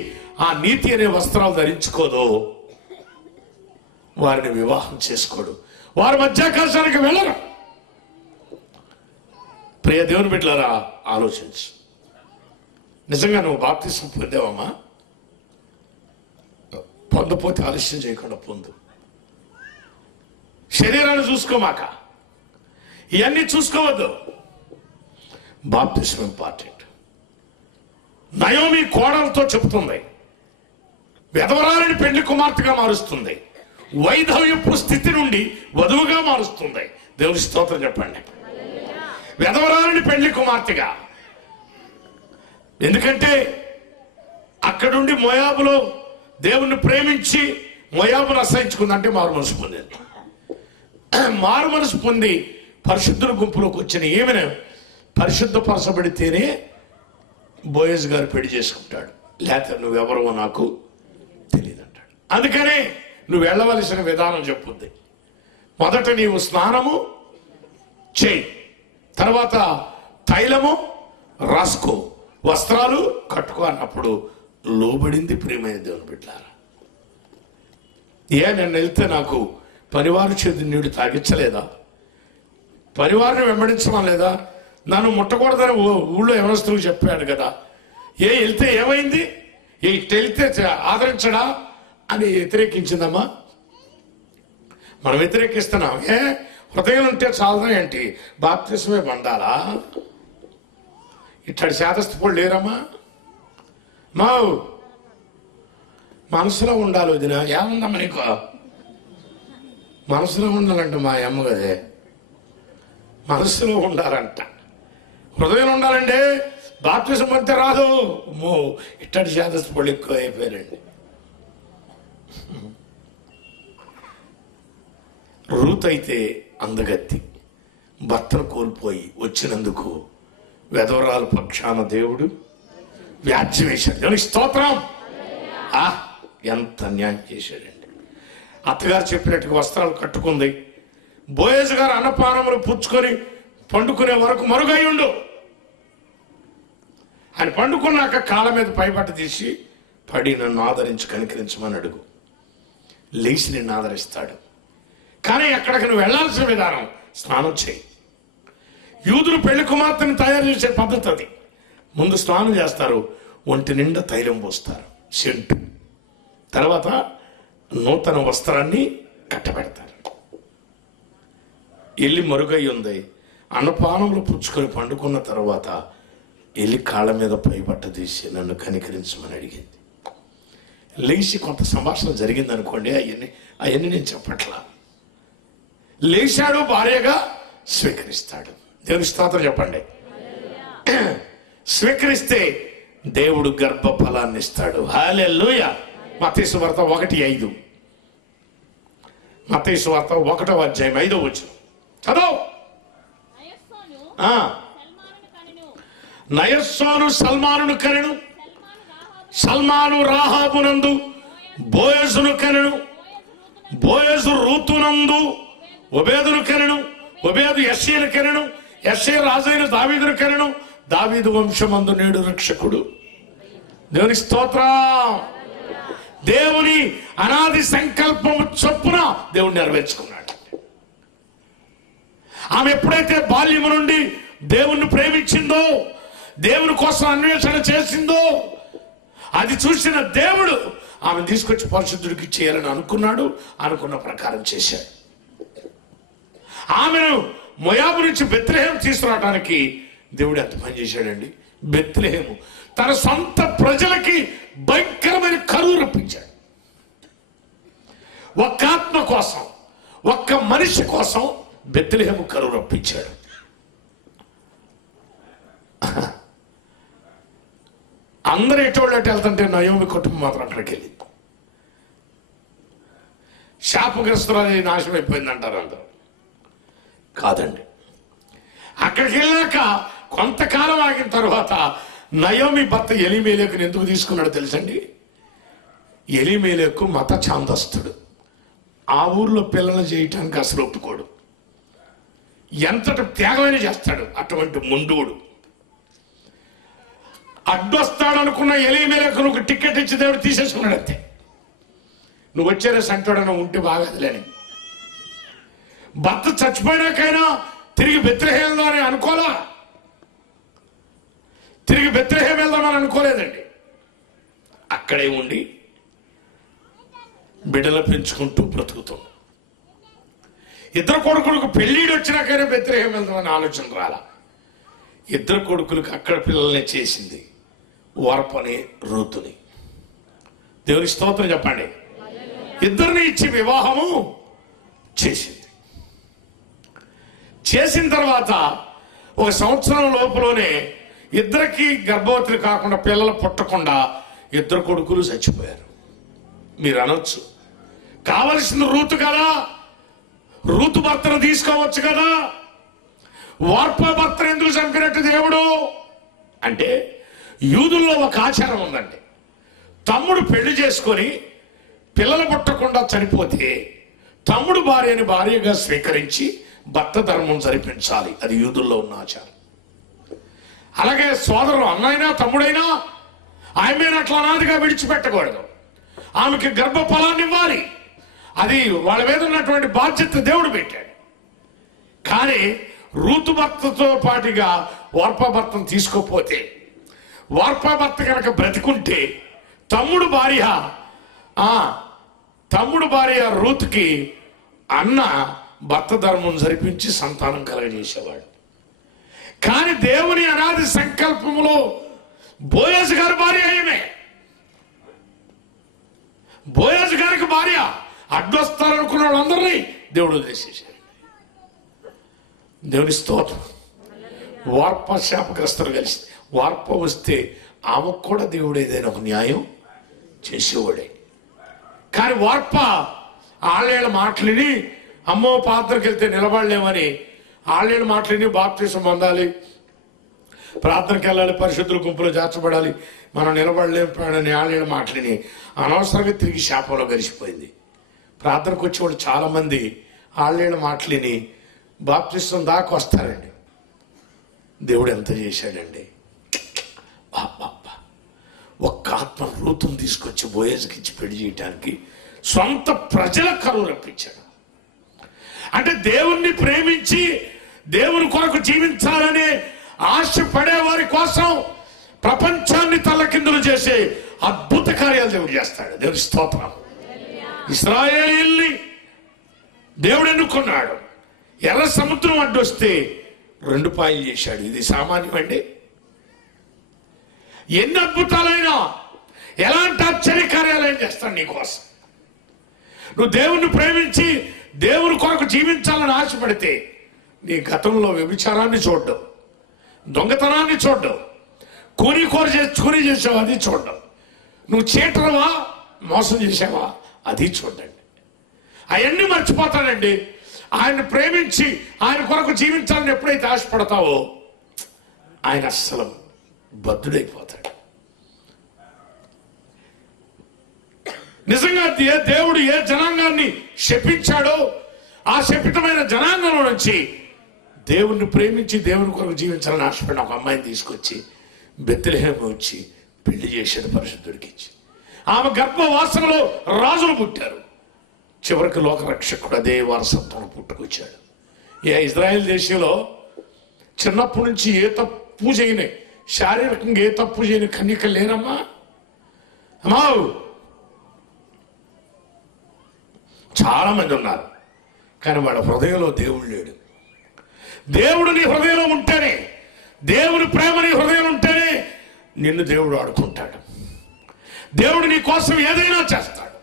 ఆ నీతి అనే వస్త్రాలు ధరించుకోదో వారిని వివాహం చేసుకోడు, వారి మధ్యాకాశానికి వెళ్ళరు. ప్రియ దేవుని బిడ్డలారా, ఆలోచించు. నిజంగా నువ్వు బాప్తిసం పొందావమ్మా? పొందపోతే ఆలస్యం చేయకుండా పొందు. శరీరాన్ని చూసుకోమాక, ఇవన్నీ చూసుకోవద్దు. బాప్తిసం ఇంపార్టెంట్. నయోమి కోడలతో చెబుతుంది, విధవరాలిని పెళ్లి కుమార్తెగా మారుస్తుంది, వైధవ్యపు స్థితి నుండి వధువుగా మారుస్తుంది. దేవుని స్తోత్రం చెప్పండి. విధవరాలిని పెళ్లి కుమార్తెగా. ఎందుకంటే అక్కడుండి మోయాబులో దేవుణ్ణి ప్రేమించి మోయాబును అసహించుకుందంటే మారు మనసు పొందింది. మారు మనసు పొంది పరిశుద్ధుల గుంపులోకి వచ్చిన ఏమైనా పరిశుద్ధపరచబడితేనే బోయజ్ గారు పెళ్లి చేసుకుంటాడు, లేకపోతే నువ్వెవరో నాకు తెలియదు అంటాడు. అందుకనే నువ్వు వెళ్ళవలసిన విధానం చెప్పుద్ది. మొదట నీవు స్నానము చేయి, తర్వాత తైలము రాసుకో, వస్త్రాలు కట్టుకో అన్నప్పుడు లోబడింది. ప్రియమైన దేవుని బిడ్డలారా, నేను వెళ్తే నాకు పరివారు చేతి నీడు తాగించలేదా? పరివారిని వెంబడించడం లేదా? నన్ను ముట్టకూడదని ఊళ్ళో యవనస్తులకు చెప్పాడు కదా. వెళ్తే ఏమైంది? ఇటు వెళ్తే ఆదరించడా అని వ్యతిరేకించిందమ్మా. మనం వ్యతిరేకిస్తున్నాం. హృదయం ఉంటే చాలదా ఏంటి? బాప్తిసమే పొందాలా? ఇట్టడి శాతస్థులు లేరమ్మా. మా మనసులో ఉండాలి. వదిన ఏముందమ్మా నీకు? మనసులో ఉండాలంట మా అమ్మ కదే, మనసులో ఉండాలంట, హృదయం ఉండాలండి. బాప్తిసం పొందితే రాదు. ఇట్టడి శాతస్థులు ఎక్కువ అయిపోయారండి. రూత్ అయితే అందగత్తి, భర్తను కోల్పోయి వచ్చినందుకు వెధవరాలు పక్షాన దేవుడు వ్యాజ్యం వేశాడు. దేవునికి స్తోత్రం. ఎంత అన్యాయం చేశాడండి. అత్తగారు చెప్పినట్టుగా వస్త్రాలు కట్టుకుంది. బోయజ్ గారు అన్నపానములు పుచ్చుకొని పండుకునే వరకు మరుగయ్యుండు. ఆయన పండుకున్నాక కాళ్ళ మీద పైబట్ట తీసి పడి నన్ను ఆదరించి కనికరించమని అడుగు, లేచి నిన్ను ఆదరిస్తాడు. కానీ అక్కడికి నువ్వు వెళ్లాల్సిన విధానం స్నానం చేయి. యూదులు పెళ్లి కుమార్తెను తయారు చేసే పద్ధతి అది. ముందు స్నానం చేస్తారు, ఒంటి నిండా తైలం పోస్తారు, సెంటు, తర్వాత నూతన వస్త్రాన్ని కట్టబెడతారు. ఎల్లి మరుగై ఉంది, అన్నపానములు పుచ్చుకొని పండుకున్న తర్వాత ఎల్లి కాళ్ళ మీద పైబట్ట తీసి నన్ను కనికరించమని అడిగింది. లేచి కొంత సంభాషణ జరిగింది అనుకోండి, అవన్నీ నేను చెప్పట్లా. లేచాడు, భార్యగా స్వీకరిస్తాడు. దేవుని స్తోత్రం చెప్పండి. స్వీకరిస్తే దేవుడు గర్భఫలాన్ని ఇస్తాడు. హల్లెలూయా. మత్తయి సువార్త 1:5, మత్తయి సువార్త 1:5 చదవు. నయస్సోను సల్మానును కనెను, సల్మాను రాహాబునందు బోయజును కనెను, బోయజు రూతునందు ఒబేదును కనెను, ఒబేదు యెష్షయిను కనెను, యెష్షయి రాజైన దావీదును కనెను, దావీదు వంశమందు నేడు రక్షకుడు. దేవుని స్తోత్రం. దేవుని అనాది సంకల్పము చొప్పున దేవుడు నెరవేర్చుకున్నాడు. ఆమె ఎప్పుడైతే బాల్యము నుండి దేవుణ్ణి ప్రేమించిందో, దేవుని కోసం అన్వేషణ చేసిందో, అది చూసిన దేవుడు ఆమెను తీసుకొచ్చి పరిశుద్ధుడికి చేయాలని అనుకున్నాడు. అనుకున్న ప్రకారం చేశాడు. ఆమెను మోయాబు నుంచి బెత్లెహేము తీసుకురావడానికి దేవుడు ఎంత పని చేశాడండి. బెత్లెహేము తన సొంత ప్రజలకి భయంకరమైన కరువు రప్పించాడు. ఒక్క ఆత్మ కోసం, ఒక్క మనిషి కోసం బెత్లెహేము కరువు రప్పించాడు. అందరూ ఎటువంటి వెళ్తుంటే నయోమి కుటుంబం మాత్రం అక్కడికి వెళ్ళింది. శాపగ్రస్తురాలు నాశనం అయిపోయింది అంటారు అందరూ. కాదండి, అక్కడికి వెళ్ళాక కొంతకాలం ఆగిన తర్వాత నయోమి భర్త ఎలీమెలెకుని ఎందుకు తీసుకున్నాడో తెలుసండి. ఎలీమెలెకు మత ఛాందస్తుడు. ఆ ఊర్లో పిల్లలు చేయటానికి అసలు ఒప్పుకోడు. ఎంతటి త్యాగమైన చేస్తాడు. అటువంటి ముందుడు. అడ్డొస్తాడనుకున్న ఎలీమెలెకు నువ్వు టికెట్ ఇచ్చి దేవుడు తీసేసుకున్నాడు అంతే. నువ్వు వచ్చేరే సంటోడన ఉంటే బాగాదులేని. భర్త చచ్చిపోయినాకైనా తిరిగి బెత్లెహేము వెళ్దామని అనుకోలా. తిరిగి బెత్లెహేము వెళ్దామని అనుకోలేదండి. అక్కడే ఉండి బిడ్డలు పెంచుకుంటూ బ్రతుకుతాం. ఇద్దరు కొడుకులకు పెళ్ళిడు వచ్చినాకైనా బెత్లెహేము వెళ్దామని ఆలోచన రాలా. ఇద్దరు కొడుకులకు అక్కడ పిల్లల్ని చేసింది, ఓర్పని రూతుని. దేవుని స్తోత్రం చెప్పండి. ఇద్దరిని ఇచ్చి వివాహము చేసింది. చేసిన తర్వాత 1 సంవత్సరం లోపులోనే ఇద్దరికి గర్భవతులు కాకుండా, పిల్లలు పుట్టకుండా ఇద్దరు కొడుకులు చచ్చిపోయారు. మీరు అనొచ్చు, కావలసిన రూతు కదా, రూతు భర్తను తీసుకోవచ్చు కదా, వార్ప భర్తను ఎందుకు చంపినట్టు దేవుడు అంటే, యూదుల్లో ఒక ఆచారం ఉందండి. తమ్ముడు పెళ్లి చేసుకొని పిల్లలు పుట్టకుండా చనిపోతే తమ్ముడు భార్యని భార్యగా స్వీకరించి భర్త ధర్మం జరిపించాలి. అది యూదుల్లో ఉన్న ఆచారం. అలాగే సోదరుడు అన్నైనా తమ్ముడైనా ఆమెను అట్లా అనాదిగా విడిచిపెట్టకూడదు. ఆమెకి గర్భఫలాన్ని ఇవ్వాలి. అది వాళ్ళ మీద ఉన్నటువంటి బాధ్యత దేవుడు పెట్టాడు. కానీ రూతు భర్తతో పాటుగా వార్పా భర్తను తీసుకోపోతే, వార్పా భర్త కనుక బ్రతికుంటే తమ్ముడు భార్య రూతుకి అన్న భర్త ధర్మం జరిపించి సంతానం కలగజేసేవాడు. కానీ దేవుని అనాది సంకల్పంలో బోయజు గారి భార్య ఏమే, బోయజు గారికి భార్య. అడ్డొస్తారనుకున్న వాళ్ళందరినీ దేవుడు వదిలేసేసాడు. దేవుని స్తోత్రం. వార్ప శాపగ్రస్తులు కలిసి వార్ప వస్తే ఆమెకు కూడా దేవుడు ఏదైనా ఒక న్యాయం చేసేవాడే. కానీ వార్ప ఆళ్ళేళ్ళ మాటలిని, అమ్మో పాత్రకి వెళ్తే నిలబడలేమని ఆళ్ళేళ్ళ మాటలిని, బాప్తిసం పొందాలి, ప్రార్థనకి వెళ్ళాలి, పరిశుద్ధుల గుంపులో చేర్చబడాలి, మనం నిలబడలేమని ఆళ్ళేళ్ళ మాటలిని అనవసరంగా తిరిగి శాపంలో గడిచిపోయింది. ప్రార్థనకు వచ్చేవాళ్ళు చాలా మంది ఆళ్ళేళ్ళ మాటలిని బాప్తిసం దాకా వస్తారండి. దేవుడు ఎంత చేశాడండి. ఒక్క ఆత్మ రూతును తీసుకొచ్చి బోయజుకి ఇచ్చి పెళ్లి చేయటానికి సొంత ప్రజల కరువు రప్పించాడు. అంటే దేవుణ్ణి ప్రేమించి దేవుని కొరకు జీవించాలనే ఆశ పడేవారి కోసం ప్రపంచాన్ని తల్లకిందులు చేసే అద్భుత కార్యాలు దేవుడు చేస్తాడు. దేవుని స్తోత్రం. ఇశ్రాయేలీయుల్ని దేవుడు ఎన్నుకున్నాడు. ఎర్ర సముద్రం అడ్డొస్తే 2 పాయలు చేశాడు. ఇది సామాన్యమండి? ఎన్ని అద్భుతాలైనా, ఎలాంటి ఆశ్చర్య కార్యాలయం చేస్తాడు నీకోసం. నువ్వు దేవుణ్ణి ప్రేమించి దేవుని కొరకు జీవించాలని ఆశపడితే నీ గతంలో వ్యభిచారాన్ని చూడడం, దొంగతనాన్ని చూడడం, కూని చేసావా అది చూడడం, నువ్వు చీటరవా మోసం చేసావా అది చూడండి. అవన్నీ మర్చిపోతాడండి. ఆయన ప్రేమించి ఆయన కొరకు జీవించాలని ఎప్పుడైతే ఆశపడతావో ఆయన అస్సలు బద్ధుడైపోతాడు. నిజంగా దేవుడు ఏ జనాంగాన్ని శపించాడో ఆ శపితమైన జనాంగంలో నుంచి దేవుణ్ణి ప్రేమించి దేవుని కొరకు జీవించాలని ఆశపడిన ఒక అమ్మాయిని తీసుకొచ్చి బెత్లెహేము వచ్చి పెళ్లి చేశాడు పరిశుద్ధుడికి ఇచ్చి. ఆమె గర్భవాసనలో రాజులు పుట్టారు. చివరికి లోకరక్షకుడు అదే వారసత్వం పుట్టుకొచ్చాడు. ఇజ్రాయెల్ దేశంలో చిన్నప్పటి నుంచి ఏ తప్పు చేయని, శారీరకంగా ఏ తప్పు చేయని కన్యకలు లేనమ్మా. అమ్మా చాలా మంది ఉన్నారు, కానీ వాళ్ళ హృదయంలో దేవుడు లేడు. దేవుడు నీ హృదయంలో ఉంటేనే, దేవుని ప్రేమ నీ హృదయంలో ఉంటేనే నిన్ను దేవుడు ఆడుకుంటాడు. దేవుడు నీ కోసం ఏదైనా చేస్తాడు.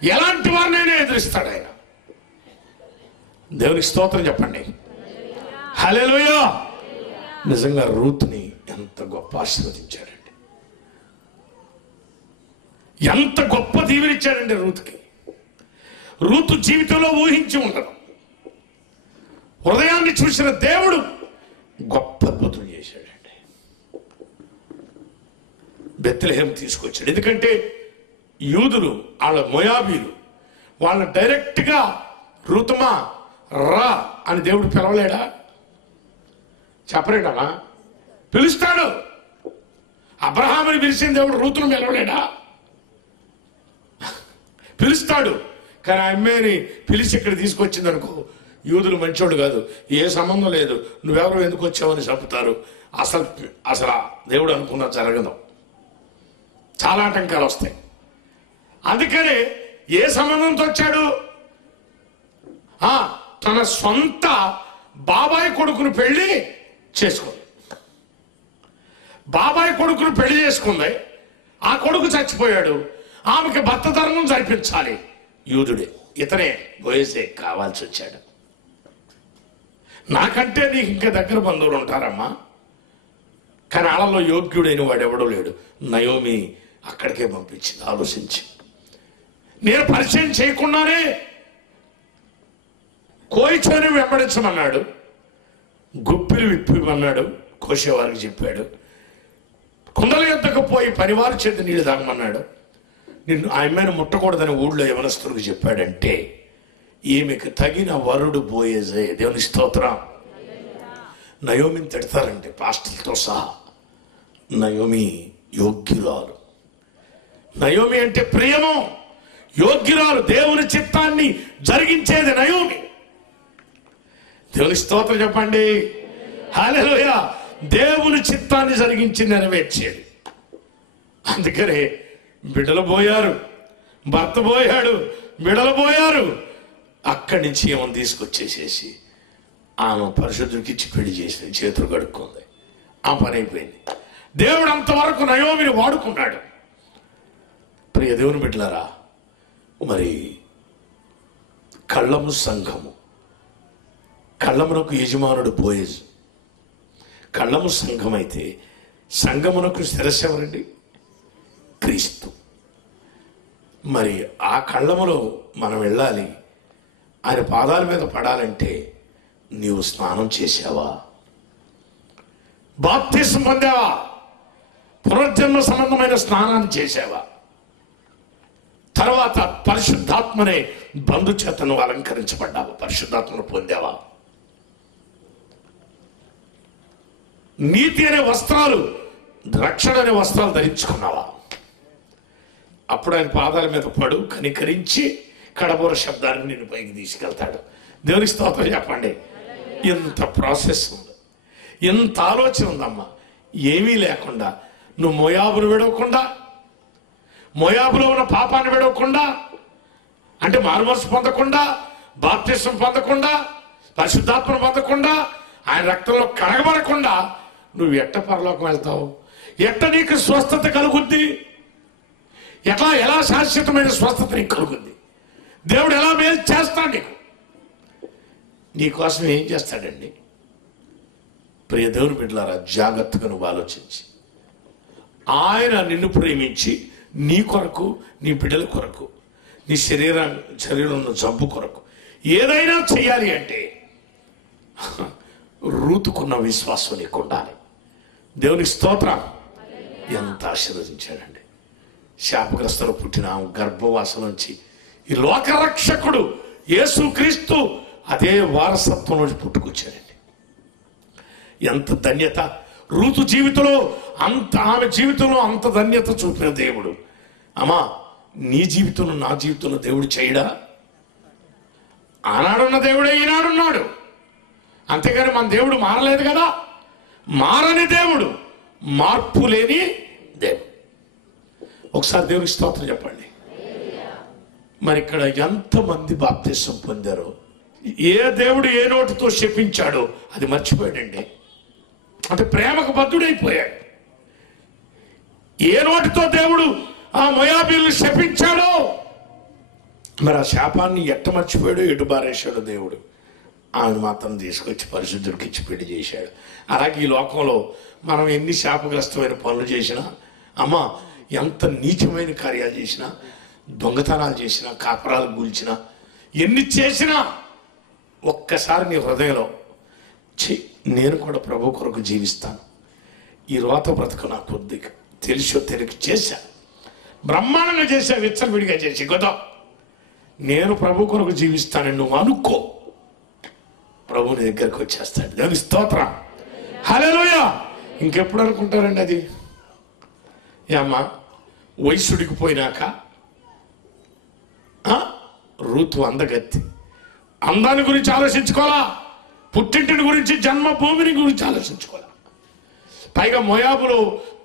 ఎలాంటి వారినైనా ఎదురిస్తాడు ఆయన. దేవునికి స్తోత్రం చెప్పండి. హల్లెలూయా. నిజంగా రూత్ని ఎంత గొప్ప ఆశీర్వదించాడండి, ఎంత గొప్ప దీవెనిచ్చాడండి రూత్కి. రూతు జీవితంలో ఊహించి ఉండదు. హృదయాన్ని చూసిన దేవుడు గొప్ప అద్భుతం చేశాడండి. బెత్లెహేము తీసుకొచ్చాడు. ఎందుకంటే యూదులు, వాళ్ళ మోయాబీలు, వాళ్ళ డైరెక్ట్గా రూతుమా రా అని దేవుడు పిలవలేడా? చెప్పలేడమ్మా? పిలుస్తాడు. అబ్రహాముని పిలిచిన దేవుడు రూతును పిలవలేడా? పిలుస్తాడు. కానీ ఆ అమ్మాయిని పిలిచి ఇక్కడ తీసుకొచ్చింది అనుకో, యూదులు మంచోడు కాదు, ఏ సంబంధం లేదు, నువ్వెవరో ఎందుకు వచ్చావని చెబుతారు. అసలు దేవుడు అనుకున్నా జరగదు. చాలా ఆటంకాలు వస్తాయి. అందుకనే ఏ సంబంధంతో వచ్చాడు? తన సొంత బాబాయ్ కొడుకును పెళ్లి చేసుకుంది. బాబాయ్ కొడుకును పెళ్లి చేసుకుంది. ఆ కొడుకు చచ్చిపోయాడు. ఆమెకి భర్త ధర్మం జరిపించాలి. యూదుడే, ఇతనే బోయజే కావాల్సి వచ్చాడు. నాకంటే నీకు ఇంకా దగ్గర బంధువులు ఉంటారమ్మా, కానీ వాళ్ళలో యోగ్యుడైన వాడు ఎవడో లేడు. నయోమి అక్కడికే పంపించింది. ఆలోచించి, నేను పరిచయం చేయకుండానే కోయిచోని వెంబడించమన్నాడు, గుప్పిలు విప్పిమన్నాడు, కోసేవారికి చెప్పాడు, కుండల యొద్దకు పోయి పనివారి చేత నీళ్లు తాగమన్నాడు, నిన్ను ఆయమ్మను ముట్టకూడదని ఊళ్ళో యవనస్తులకు చెప్పాడంటే ఈమెకు తగిన వరుడు బోయజే. దేవుని స్తోత్రం. నయోమిని తిడతారంటే పాస్టర్లతో సహా. నయోమి యోగ్యురాలు. నయోమి అంటే ప్రియము, యోగ్యురాలు, దేవుని చిత్తాన్ని జరిగించేది నయోమి. దేవుని స్తోత్రం చెప్పండి. హల్లెలూయా. దేవుని చిత్తాన్ని జరిగించి నెరవేర్చేది. అందుకనే బిడ్డలు పోయారు, భర్త పోయాడు, బిడ్డలు పోయారు. అక్కడి నుంచి ఏమని తీసుకొచ్చేసేసి ఆమె పరిశుద్ధుడికి ఇచ్చి పెళ్లి చేసి చేతులు కడుక్కుంది. ఆ పని అయిపోయింది. దేవుడు అంతవరకు నయోమిని వాడుకున్నాడు. ప్రియ దేవుని బిడ్డలారా, మరి కళ్ళము సంఘము, కళ్ళమునకు యజమానుడు బోయజు, కళ్ళము సంఘం అయితే సంఘమునకు శిరస్సు ఎవరండి? క్రీస్తు. మరి ఆ కళ్ళములో మనం వెళ్ళాలి. ఆయన పాదాల మీద పడాలంటే నీవు స్నానం చేశావా? బాప్తిసం పొందావా? పునర్జన్మ సంబంధమైన స్నానాన్ని చేశావా? తర్వాత పరిశుద్ధాత్మనే బంధు చేతను అలంకరించబడ్డావు, పరిశుద్ధాత్మను పొందావా? నీతి అనే వస్త్రాలు, రక్షణ అనే వస్త్రాలు ధరించుకున్నావా? అప్పుడు ఆయన పాదాల మీద పడు, కనికరించి కడబోర శబ్దాన్ని నిన్ను పైకి తీసుకెళ్తాడు. దేవుని స్తోత్రం చెప్పండి. ఇంత ప్రాసెస్ ఉంది, ఇంత ఆలోచన ఉందమ్మా. ఏమీ లేకుండా నువ్వు మోయాబును విడవకుండా, మోయాబులో ఉన్న పాపాన్ని విడవకుండా, అంటే మారుమనసు పొందకుండా, బాప్తిసం పొందకుండా, పరిశుద్ధాత్మను పొందకుండా, ఆయన రక్తంలో కడగబడకుండా నువ్వు ఎట్ట పరలోకం వెళ్తావు? ఎట్ట నీకు స్వస్థత కలుగుద్ది? ఎలా శాశ్వతమైన స్వస్థత నీకు కలుగుద్ది? దేవుడు ఎలా మేలు చేస్తాడు నీకు? నీకోసం ఏం చేస్తాడండి? ప్రియ దేవుని బిడ్డలారా, జాగ్రత్తగా నువ్వు ఆలోచించి, ఆయన నిన్ను ప్రేమించి నీ కొరకు, నీ బిడ్డల కొరకు, నీ శరీరంలో జబ్బు కొరకు ఏదైనా చేయాలి అంటే రూతుకున్న విశ్వాసం నీకు ఉండాలి. దేవునికి స్తోత్రం. ఎంత ఆశీర్వదించాడండి. శాపగ్రస్తలో పుట్టిన గర్భవాసం నుంచి ఈ లోకరక్షకుడు యేసుక్రీస్తు అదే వారసత్వం నుంచి పుట్టుకొచ్చాడండి. ఎంత ధన్యత! రూతు జీవితంలో ఆమె జీవితంలో అంత ధన్యత చూపిన దేవుడు, అమ్మా నీ జీవితంలో, నా జీవితంలో దేవుడు చేయడా? ఆనాడున్న దేవుడే ఈనాడున్నాడు. అంతేగాని మన దేవుడు మారలేదు కదా. మారని దేవుడు, మార్పు లేని దేవుడు. ఒకసారి దేవునికి స్తోత్రం చెప్పండి. మరి ఇక్కడ ఎంతమంది బాప్తిసం పొందారో, ఏ దేవుడు ఏ నోటితో శపించాడో అది మర్చిపోయాడండి. అంటే ప్రేమకు బద్ధుడైపోయాడు. ఏ నోటితో దేవుడు ఆ మోయాబీయులను శపించాడో, మరి ఆ శాపాన్ని ఎట్ట మర్చిపోయాడో, ఎటు బారేశాడో దేవుడు. ఆయన మాత్రం తీసుకొచ్చి పరిశుద్ధుడికి ఇచ్చి పెళ్లి చేశాడు. అలాగే ఈ లోకంలో మనం ఎన్ని శాపగ్రస్తమైన పనులు చేసినా, అమ్మా ఎంత నీచమైన కార్యాలు చేసినా, దొంగతనాలు చేసినా, కాపరాలు కూల్చినా, ఎన్ని చేసినా ఒక్కసారి నీ హృదయంలో నేను కూడా ప్రభు కొరకు జీవిస్తాను, ఈ రోత బ్రతుకు నాకు కొద్ది తెలుసో తెలియక చేశా, బ్రహ్మాండంగా చేశా, విచ్చలవిడిగా చేసి గొడవ, నేను ప్రభు కొరకు జీవిస్తానని నువ్వు అనుకో, ప్రభుని దగ్గరకు వచ్చేస్తాడు. దేవుని స్తోత్రం. హల్లెలూయా. ఇంకెప్పుడు అనుకుంటారండి అది? ఏమ్మా వయసుడికి పోయినాక రూతు అందగత్తి, అందాన్ని గురించి ఆలోచించుకోవాలా, పుట్టింటిని గురించి, జన్మభూమిని గురించి ఆలోచించుకోవాలా. పైగా మోయాబులో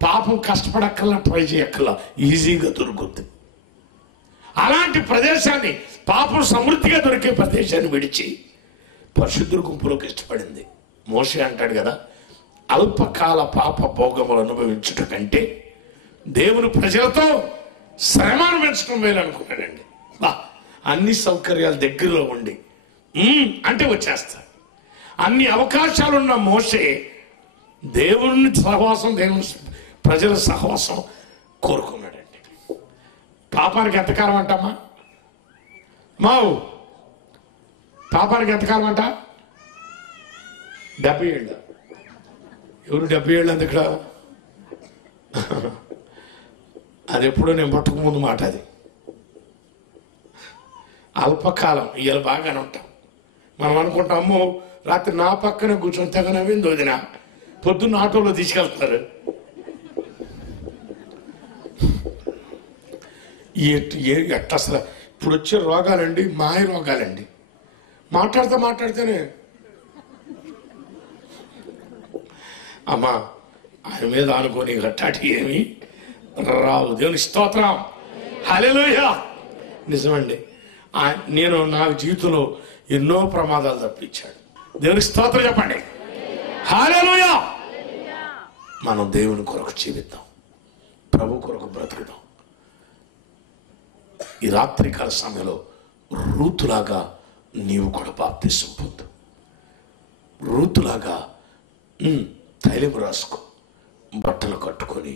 పాపం కష్టపడక్కల్లా, ట్రై చేయక్కల్లా, ఈజీగా దొరుకుద్ది. అలాంటి ప్రదేశాన్ని, పాపం సమృద్ధిగా దొరికే ప్రదేశాన్ని విడిచి పరిశుద్ధుల గుంపులోకి ఇష్టపడింది. మోషే అంటాడు కదా, అల్పకాల పాప భోగములు అనుభవించుట కంటే దేవుని ప్రజలతో శ్రమ అనుభవించడం మేలు అనుకున్నాడండి. అన్ని సౌకర్యాలు దగ్గరలో ఉండి అంటే వచ్చేస్తా, అన్ని అవకాశాలున్న మోషే దేవుని సహవాసం, దేవుని ప్రజల సహవాసం కోరుకున్నాడండి. పాపానికి ఎంతకాలం అంటమ్మా? మావు పాపానికి ఎంతకాలం అంట? 70 ఏళ్ళు. ఎవరు 70 ఏళ్ళు అంది ఇక్కడ? అది ఎప్పుడో నేను పట్టుకు ముందు మాట. అది అల్పకాలం. ఇవాళ బాగానే ఉంటాం. మనం అనుకుంటాం, అమ్మో రాత్రి నా పక్కనే కూర్చొని తెగ నవ్వింది వదిన, పొద్దున్న ఆటోలో తీసుకెళ్తారు. ఎట్ట అసలు ఇప్పుడు వచ్చే రోగాలండి మాయ రోగాలండి. మాట్లాడితేనే అమ్మా ఆయన మీద అనుకోని గట్టాటి ఏమి రావు. దేవుని స్తోత్రం. హల్లెలూయా. నిజమండి, నేను నా జీవితంలో ఎన్నో ప్రమాదాలు తప్పించాడు. దేవుని స్తోత్రం చెప్పండి. హల్లెలూయా. మనం దేవుని కొరకు జీవిద్దాం, ప్రభు కొరకు బ్రతుకుదాం. ఈ రాత్రికాల సమయంలో రూతులాగా నీవు కూడా బాప్తిసం పొందు. రూతులాగా తైలం రాసుకో, బట్టలు కట్టుకొని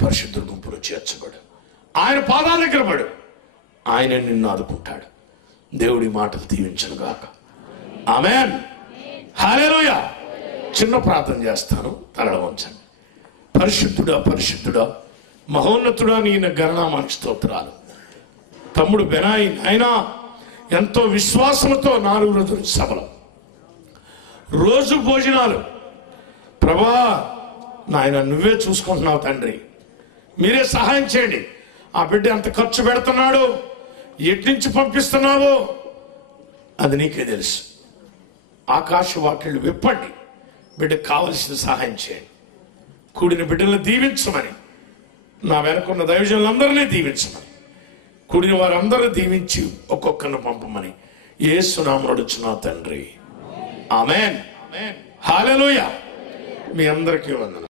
పరిశుద్ధ గుంపులో చేర్చబడు, ఆయన పాదాల దగ్గర పడు, ఆయన నిన్ను ఆదుకుంటాడు. దేవుడి మాటలు దీవించను గాక. ఆమేన్. హల్లెలూయా. చిన్న ప్రార్థన చేస్తాను, తలలు వంచండి. పరిశుద్ధుడా, పరిశుద్ధుడా, మహోన్నతుడా, నీ గణనామానికి స్తోత్రాలు. తమ్ముడు బెనాయి ఆయన ఎంతో విశ్వాసంతో 4 రోజుల సభలు, రోజు భోజనాలు, ప్రభా నాయన నువ్వే చూసుకుంటున్నావు తండ్రి, మీరే సహాయం చేయండి. ఆ బిడ్డ ఎంత ఖర్చు పెడుతున్నాడు, ఎట్నుంచి పంపిస్తున్నావో అది నీకే తెలుసు. ఆకాశ వాక్యాలు విప్పండి, బిడ్డకు కావలసిన సహాయం చేయండి. కూడిన బిడ్డలను దీవించమని, నా వెనకున్న దైవజనులందరినీ దీవించమని, కూడిన వారందరూ దీవించి ఒక్కొక్కరిని పంపమని యేసు నామమున అడుగుచున్నా తండ్రి. ఆమేన్. హల్లెలూయా. మీ అందరికీ వందనాలు.